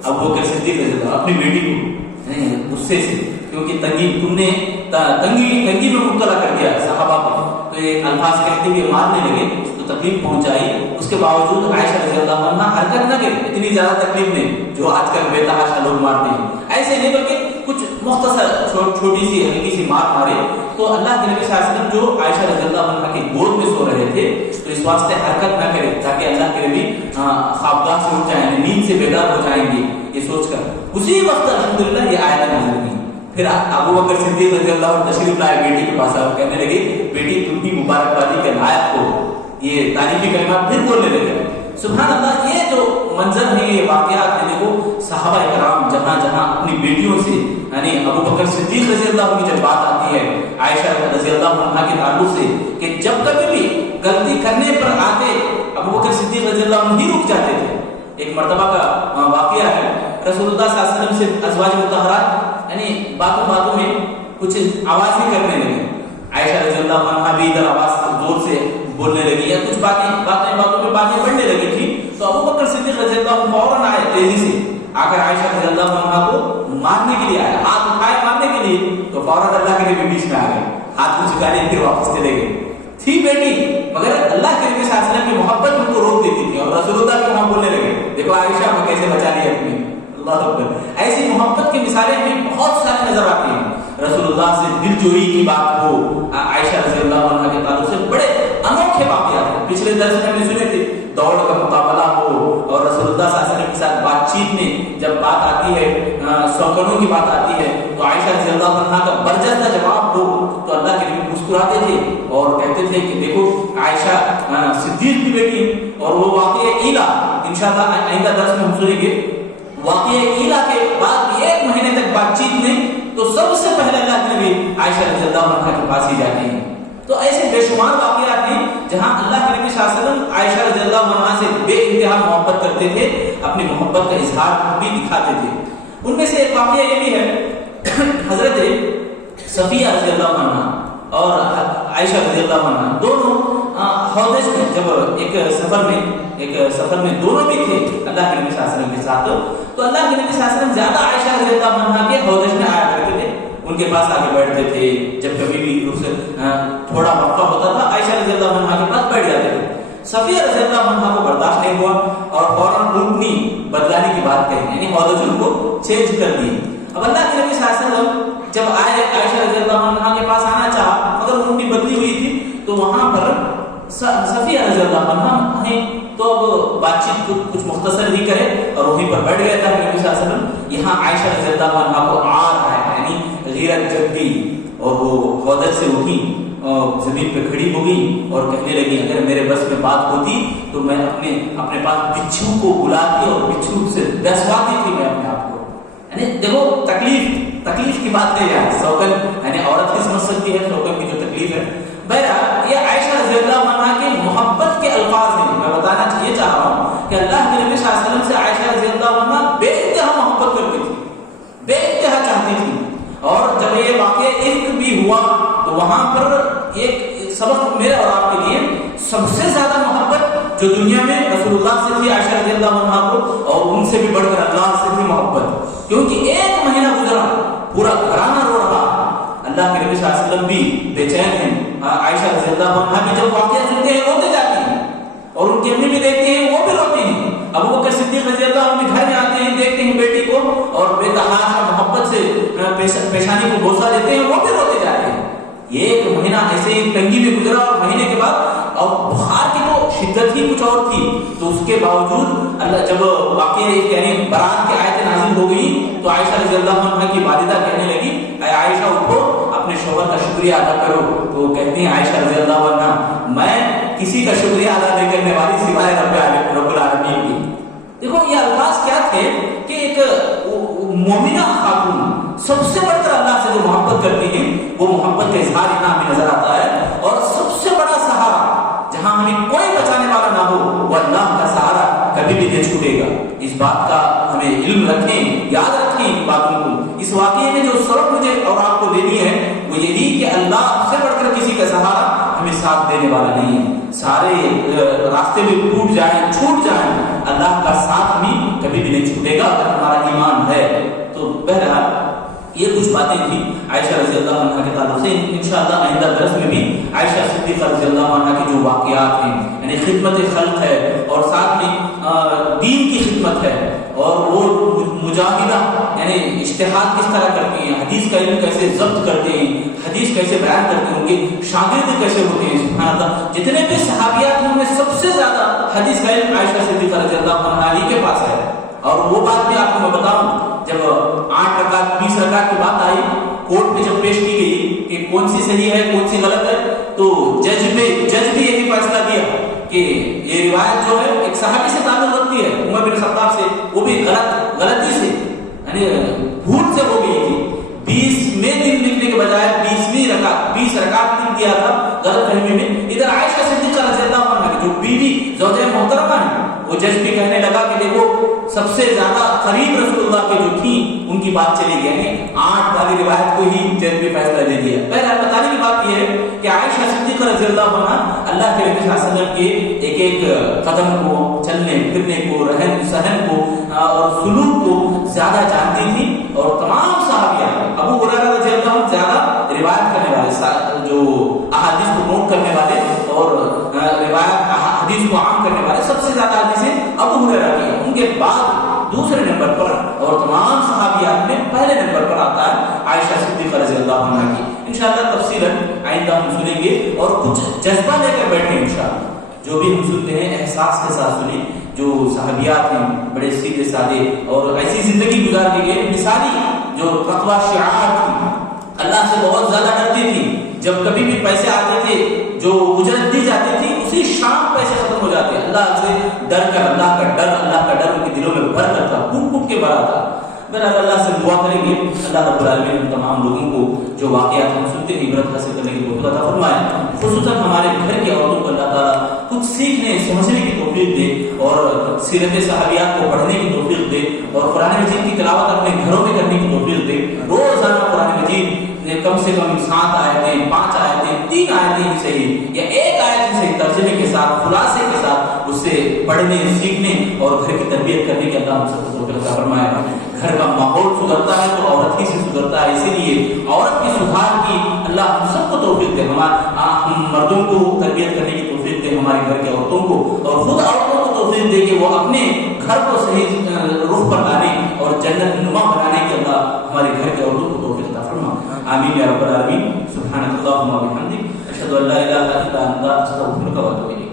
ابو بکر صدیق رضی اللہ اپنی بیٹی کو غصے سے, کیونکہ تم نے تنگی میں مبتلا کر دیا صحابہ کو. تو یہ الفاظ کہتے ہوئے مارنے لگے تو تکلیف پہنچائی. اس کے باوجود عائشہ رضی اللہ عنہا حرکت نہ کرے, اتنی زیادہ تکلیف نہیں جو آج کل بے تحاشا لوگ مارتے ہیں, ایسے نہیں بلکہ کچھ مختصر چھوٹی سی ہلکی سی مار مارے. تو اللہ کے نبی صلی اللہ علیہ وسلم جو عائشہ رضی اللہ عنہا کی گود میں سو رہے تھے تو اس واسطے حرکت نہ کرے تاکہ اللہ کے نبی خوابگاہ سے اٹھ جائیں, نیند سے بیدار ہو جائیں گے, یہ سوچ کر اسی وقت الحمدللہ یہ آیت نازل ہوئی. پھر ابو بکر صدیق رضی اللہ عنہ تشریف لائے بیٹی کے پاس, آپ کہنے لگے بیٹی تم بھی مبارکبادی کے لائق ہو, یہ تعریفی کلمات پھر بولنے لگے. سبحان اللہ, یہ جو منظر ہے, یہ واقعات ہیں, دیکھو صحابہ کرام جہاں جہاں اپنی بیٹیوں سے یعنی ابو بکر صدیق رضی اللہ عنہ کی جب بات آتی ہے عائشہ رضی اللہ عنہا کے تعلق سے کہ جب کبھی بھی غلطی کرنے پر آتے ابو بکر صدیق رضی اللہ عنہ ہی رک جاتے تھے. ایک مرتبہ کا واقعہ ہے, رسول اللہ صلی اللہ علیہ وسلم سے ازواج مطہرات یعنی باتوں میں کچھ آواز ہی کرنے لگے. عائشہ رضی اللہ عنہا بھی ادھر آواز زور سے بولنے لگی یا کچھ باتوں میں باتیں بڑھنے لگی تھی. تو ابو بکر صدیق رضی اللہ عنہ فوراً آئے, تیزی سے آ کر عائشہ رضی اللہ عنہا کو مارنے کے لیے آئے, ہاتھ اٹھائے مارنے کے لیے. تو فوراً اللہ کے نبی بیچ میں آ گئے, ہاتھ کو جھکانے پھر واپس چلے گئے. تھی بیٹی مگر اللہ کے نبی صلی اللہ علیہ وسلم کی محبت ان کو روک دیتی تھی اور رسول اللہ کے وہاں بولنے لگے دیکھو عائشہ کو کیسے بچا لی اپنی. اللہ اکبر. ایسی محبت کی مثالیں ہمیں بہت ساری نظر آتی ہیں. رسول اللہ سے دل جوئی کی بات ہو, عائشہ رضی اللہ عنہا کے تعلق سے بڑے انوکھے واقعات ہیں. پچھلے درس میں ہم نے سنے تھے دوڑ کا مقابلہ ہو اور رسول اللہ صلی اللہ علیہ وسلم کے ساتھ بات چیت میں جب بات آتی ہے, سوگنوں کی بات آتی ہے تو عائشہ رضی اللہ عنہا کا برجستہ جواب ہو تو اللہ کے نبی مسکراتے تھے اور کہتے تھے کہ دیکھو عائشہ صدیق کی بیٹی, اور وہ واقعہ ایلا انشاءاللہ آئندہ درس میں ہم سنیں گے. واقعہ ایلا کے بعد بھی ایک مہینے تک بات چیت نہیں تو سب سے پہلے اللہ کے نبی عائشہ رضی اللہ عنہا کے پاس ہی جاتے ہیں. تو ایسے بے شمار واقعات ہیں جہاں اللہ کے نبی صلی اللہ علیہ وسلم عائشہ رضی اللہ عنہا سے بے انتہا محبت کرتے تھے, اپنی محبت کا اظہار بھی دکھاتے تھے. ان میں سے ایک واقعہ یہ بھی ہے, حضرت صفیہ رضی اللہ عنہا اور عائشہ رضی اللہ عنہا دونوں حوض میں جب ایک سفر میں دونوں بھی تھے اللہ کے نبی صلی اللہ علیہ وسلم کے ساتھ. تو اللہ کے نبی صلی اللہ علیہ وسلم زیادہ عائشہ رضی اللہ عنہا کے حوض میں آیا کرتے تھے, ان کے پاس آ کے بیٹھتے تھے. جب کبھی بھی تھوڑا وقفہ ہوتا تھا عائشہ رضی اللہ عنہا کے پاس بیٹھ جاتے تھے. صفیہ رضی اللہ عنہا کو برداشت نہیں ہوا اور فوراً اونٹنی بدلانے کی بات کہی, یعنی حوض ان کو چینج کر دی. اب اللہ کے نبی صلی اللہ علیہ وسلم جب آئے عائشہ رضی اللہ عنہا کے پاس آنا چاہا مگر اونٹنی بدلی ہوئی تھی تو وہاں پر صفیہ رضی اللہ عنہا ہیں تو اب بات چیت کچھ مختصر ہی کرے اور وہیں پر بیٹھ گیا تھا نبی صلی اللہ علیہ وسلم. یہاں عائشہ رضی اللہ عنہا کو آر ہے یعنی غیرت جگ گئی اور وہ حوض سے اٹھی اور زمین پہ کھڑی ہو گئی اور کہنے لگی اگر میرے بس میں بات ہوتی تو میں اپنے پاس بچھو کو بلاتی اور بچھو سے ڈسواتی تھی میں اپنے آپ کو. یعنی دیکھو تکلیف کی بات نہیں ہے, سوکن یعنی عورت کی سمجھ سکتی ہے سوکن کی جو تکلیف ہے. بہرحال یہ عائشہ رضی اللہ عنہا کی محبت کے الفاظ ہیں. میں بتانا یہ چاہ رہا ہوں کہ اللہ کے نبی صلی اللہ علیہ وسلم سے عائشہ رضی اللہ عنہا بے انتہا محبت کرتی تھی, بے انتہا چاہتی تھی. اور جب یہ واقعہ عشق بھی ہوا تو وہاں پر ایک سبق میرے اور آپ کے لیے, سب سے زیادہ محبت جو دنیا میں رسول اللہ سے تھی عائشہ رضی اللہ عنہا کو, اور ان سے بھی بڑھ کر اللہ سے تھی محبت. کیونکہ ایک مہینہ گزرا پورا گھرانہ رو رہا, اللہ کے نبی صلی اللہ علیہ وسلم بھی بے چین ہیں, عائشہ رضی اللہ عنہا بھی جب واقعہ سنتے ہیں روتے جاتی ہیں اور ان کی امی بھی دیکھتی ہیں وہ بھی روتی ہیں. ابو بکر صدیق رضی اللہ عنہ گھر میں آتے ہیں, دیکھتے ہیں بیٹی کو اور بے تحاشا محبت سے پیشانی کو بوسہ دیتے ہیں, وہ بھی روتے جاتے ہیں. یہ ایک مہینہ ایسے ہی تنگی میں گزرا اور مہینے کے بعد اور بخار کی تو شدت ہی کچھ اور تھی, تو اس کے باوجود اللہ جب واقعہ یعنی برات کی آیت نازل ہو گئی تو عائشہ رضی اللہ عنہا کی والدہ کہنے لگی اے عائشہ اٹھو اپنے شوہر کا شکریہ ادا کرو. تو کہتی ہیں عائشہ رضی اللہ عنہا میں کسی کا شکریہ ادا نہیں کرنے والی سوائے رب العالمین کی. دیکھو یہ الفاظ کیا تھے کہ ایک مومنہ خاتون سب سے بڑھ کر اللہ سے جو سے محبت کرتے ہیں وہ محبت کا اظہار یہاں ہمیں نظر آتا ہے. اور سب سے بڑا سہارا جہاں ہمیں کوئی بچانے والا نہ ہو وہ اللہ کا سہارا کبھی بھی نہیں چھوٹے گا. اس بات کا ہمیں علم رکھیں, یاد رکھیں ان باتوں کو. اس واقعے میں جو سبق مجھے اور آپ کو دینی ہے وہ یہی کہ اللہ سے بڑھ کر کسی کا سہارا ہمیں ساتھ دینے والا نہیں ہے. سارے راستے میں ٹوٹ جائیں, چھوٹ جائیں, اللہ کا ساتھ ہمیں کبھی بھی نہیں چھوٹے گا اگر ہمارا ایمان ہے. تو بہرحال یہ کچھ باتیں تھیں عائشہ رضی اللہ عنہ کے تعلق سے. انشاءاللہ آئندہ درس میں بھی عائشہ صدیقہ رضی اللہ عنہ کے جو واقعات ہیں, یعنی خدمت خلق ہے اور ساتھ میں دین کی خدمت ہے, اور وہ مجاہدہ یعنی اجتہاد کس طرح کرتی ہیں, حدیث کا علم کیسے ضبط کرتے ہیں, حدیث کیسے بیان کرتے ہیں, ان کے شاگرد کیسے ہوتے ہیں. سبحان اللہ, جتنے بھی صحابیات ہیں ان میں سب سے زیادہ حدیث کا علم عائشہ صدیقہ رضی اللہ عنہ ہی کے پاس ہے. اور وہ بات بھی آپ کو میں بتاؤں, جب 8 رکعت 20 رکعت کی بات آئی کورٹ میں جب پیش کی گئی کہ کون سی صحیح ہے کون سی غلط ہے, تو جج بھی یہی فیصلہ دیا کہ یہ روایت جو ہے ایک صحابی سے تعلق رکھتی ہے, عمر بن خطاب سے, وہ بھی غلطی سے یعنی بھول سے ہو گئی تھی. 20 میں دن لکھنے کے بجائے 20 رکعت لکھ دیا تھا غلط فہمی میں. ادھر عائشہ صدیقہ رضی اللہ عنہا کی جو بیوی زوجہ محترمہ ہے, وہ جج بھی کہنے لگا کہ دیکھو سب سے زیادہ قریب رسول اللہ کے جو تھی ان کی بات چلی گئی, یعنی 8 والی روایت کو ہی جج بھی فیصلہ دے دیا. پہلے بتانے کی بات یہ ہے کہ عائشہ صدیقہ رضی اللہ عنہا اللہ کے نبی صلی اللہ علیہ وسلم کے ایک قدم کو, چلنے پھرنے کو, رہن سہن کو اور سلوک کو زیادہ جانتی تھی. اور تمام صحابیات, ابو ہریرہ رضی اللہ عنہ زیادہ روایت کرنے والے, جو احادیث کو نوٹ کرنے والے اور روایت حدیث کو عام کرنے والے, سب سے زیادہ حدیثیں ابو ہریرہ کی. ان کے بعد دوسرے نمبر پر اور تمام صحابیات میں پہلے نمبر پر آتا ہے عائشہ صدیقہ رضی اللہ عنہا کی. انشاءاللہ تفصیلاً آئندہ ہم سنیں گے اور کچھ جذبہ لے کر بیٹھیں انشاءاللہ. جو بھی ہم سنتے ہیں احساس کے ساتھ سنیں. جو صحابیات ہیں بڑے سیدھے سادے اور ایسی زندگی گزار کے گئے, مثالی جو تقوی شعار تھی, اللہ سے بہت زیادہ ڈرتی تھی. جب کبھی بھی پیسے آتے تھے جو اجرت دی جاتی تھی اسی شام پیسے ختم ہو جاتے. اللہ سے ڈر کر, اللہ کا ڈر ان کے دلوں میں بھر کر تھا, پھوٹ کے بھرا تھا. بہرحال اللہ سے دعا کریں گے اللہ رب العالمین ان تمام لوگوں کو جو واقعات ہم سنتے ہیں عبرت حاصل کرنے کی توفیق عطا فرمائے. خصوصاً ہمارے گھر کی عورتوں کو اللہ تعالیٰ کچھ سیکھنے سمجھنے کی توفیق دے اور سیرت صحابیات کو پڑھنے کی توفیق دے اور قرآن مجید کی تلاوت اپنے گھروں میں کرنے کی توفیق دے. روزانہ قرآن مجید کم سے کم 7 آیتیں, 5 آیتیں, 3 آیتیں صحیح یا 1 آیت صحیح ترجمے کے ساتھ, خلاصے کے ساتھ اس سے پڑھنے, سیکھنے اور گھر کی تربیت کرنے کے اللہ ہم سب کو توفیق عطا فرمائے. گھر کا ماحول سدھرتا ہے تو عورت ہی سے سدھرتا ہے, اسی لیے عورت کی سدھار کی اللہ ہم سب کو توفیق دے. ہم مردوں کو تربیت کرنے کی توفیق دے, ہمارے گھر کے عورتوں کو, اور خود عورتوں کو توفیق دے کہ وہ اپنے گھر کو صحیح رخ پر لانے اور جنت نما بنانے کے اللہ ہمارے گھر کے عورتوں کو توفیق عطا فرما. آمین یا رب العالمین. سبحانک اللہم و بحمدک, اشہد ان لا الہ الا انت, استغفرک و اتوب الیک.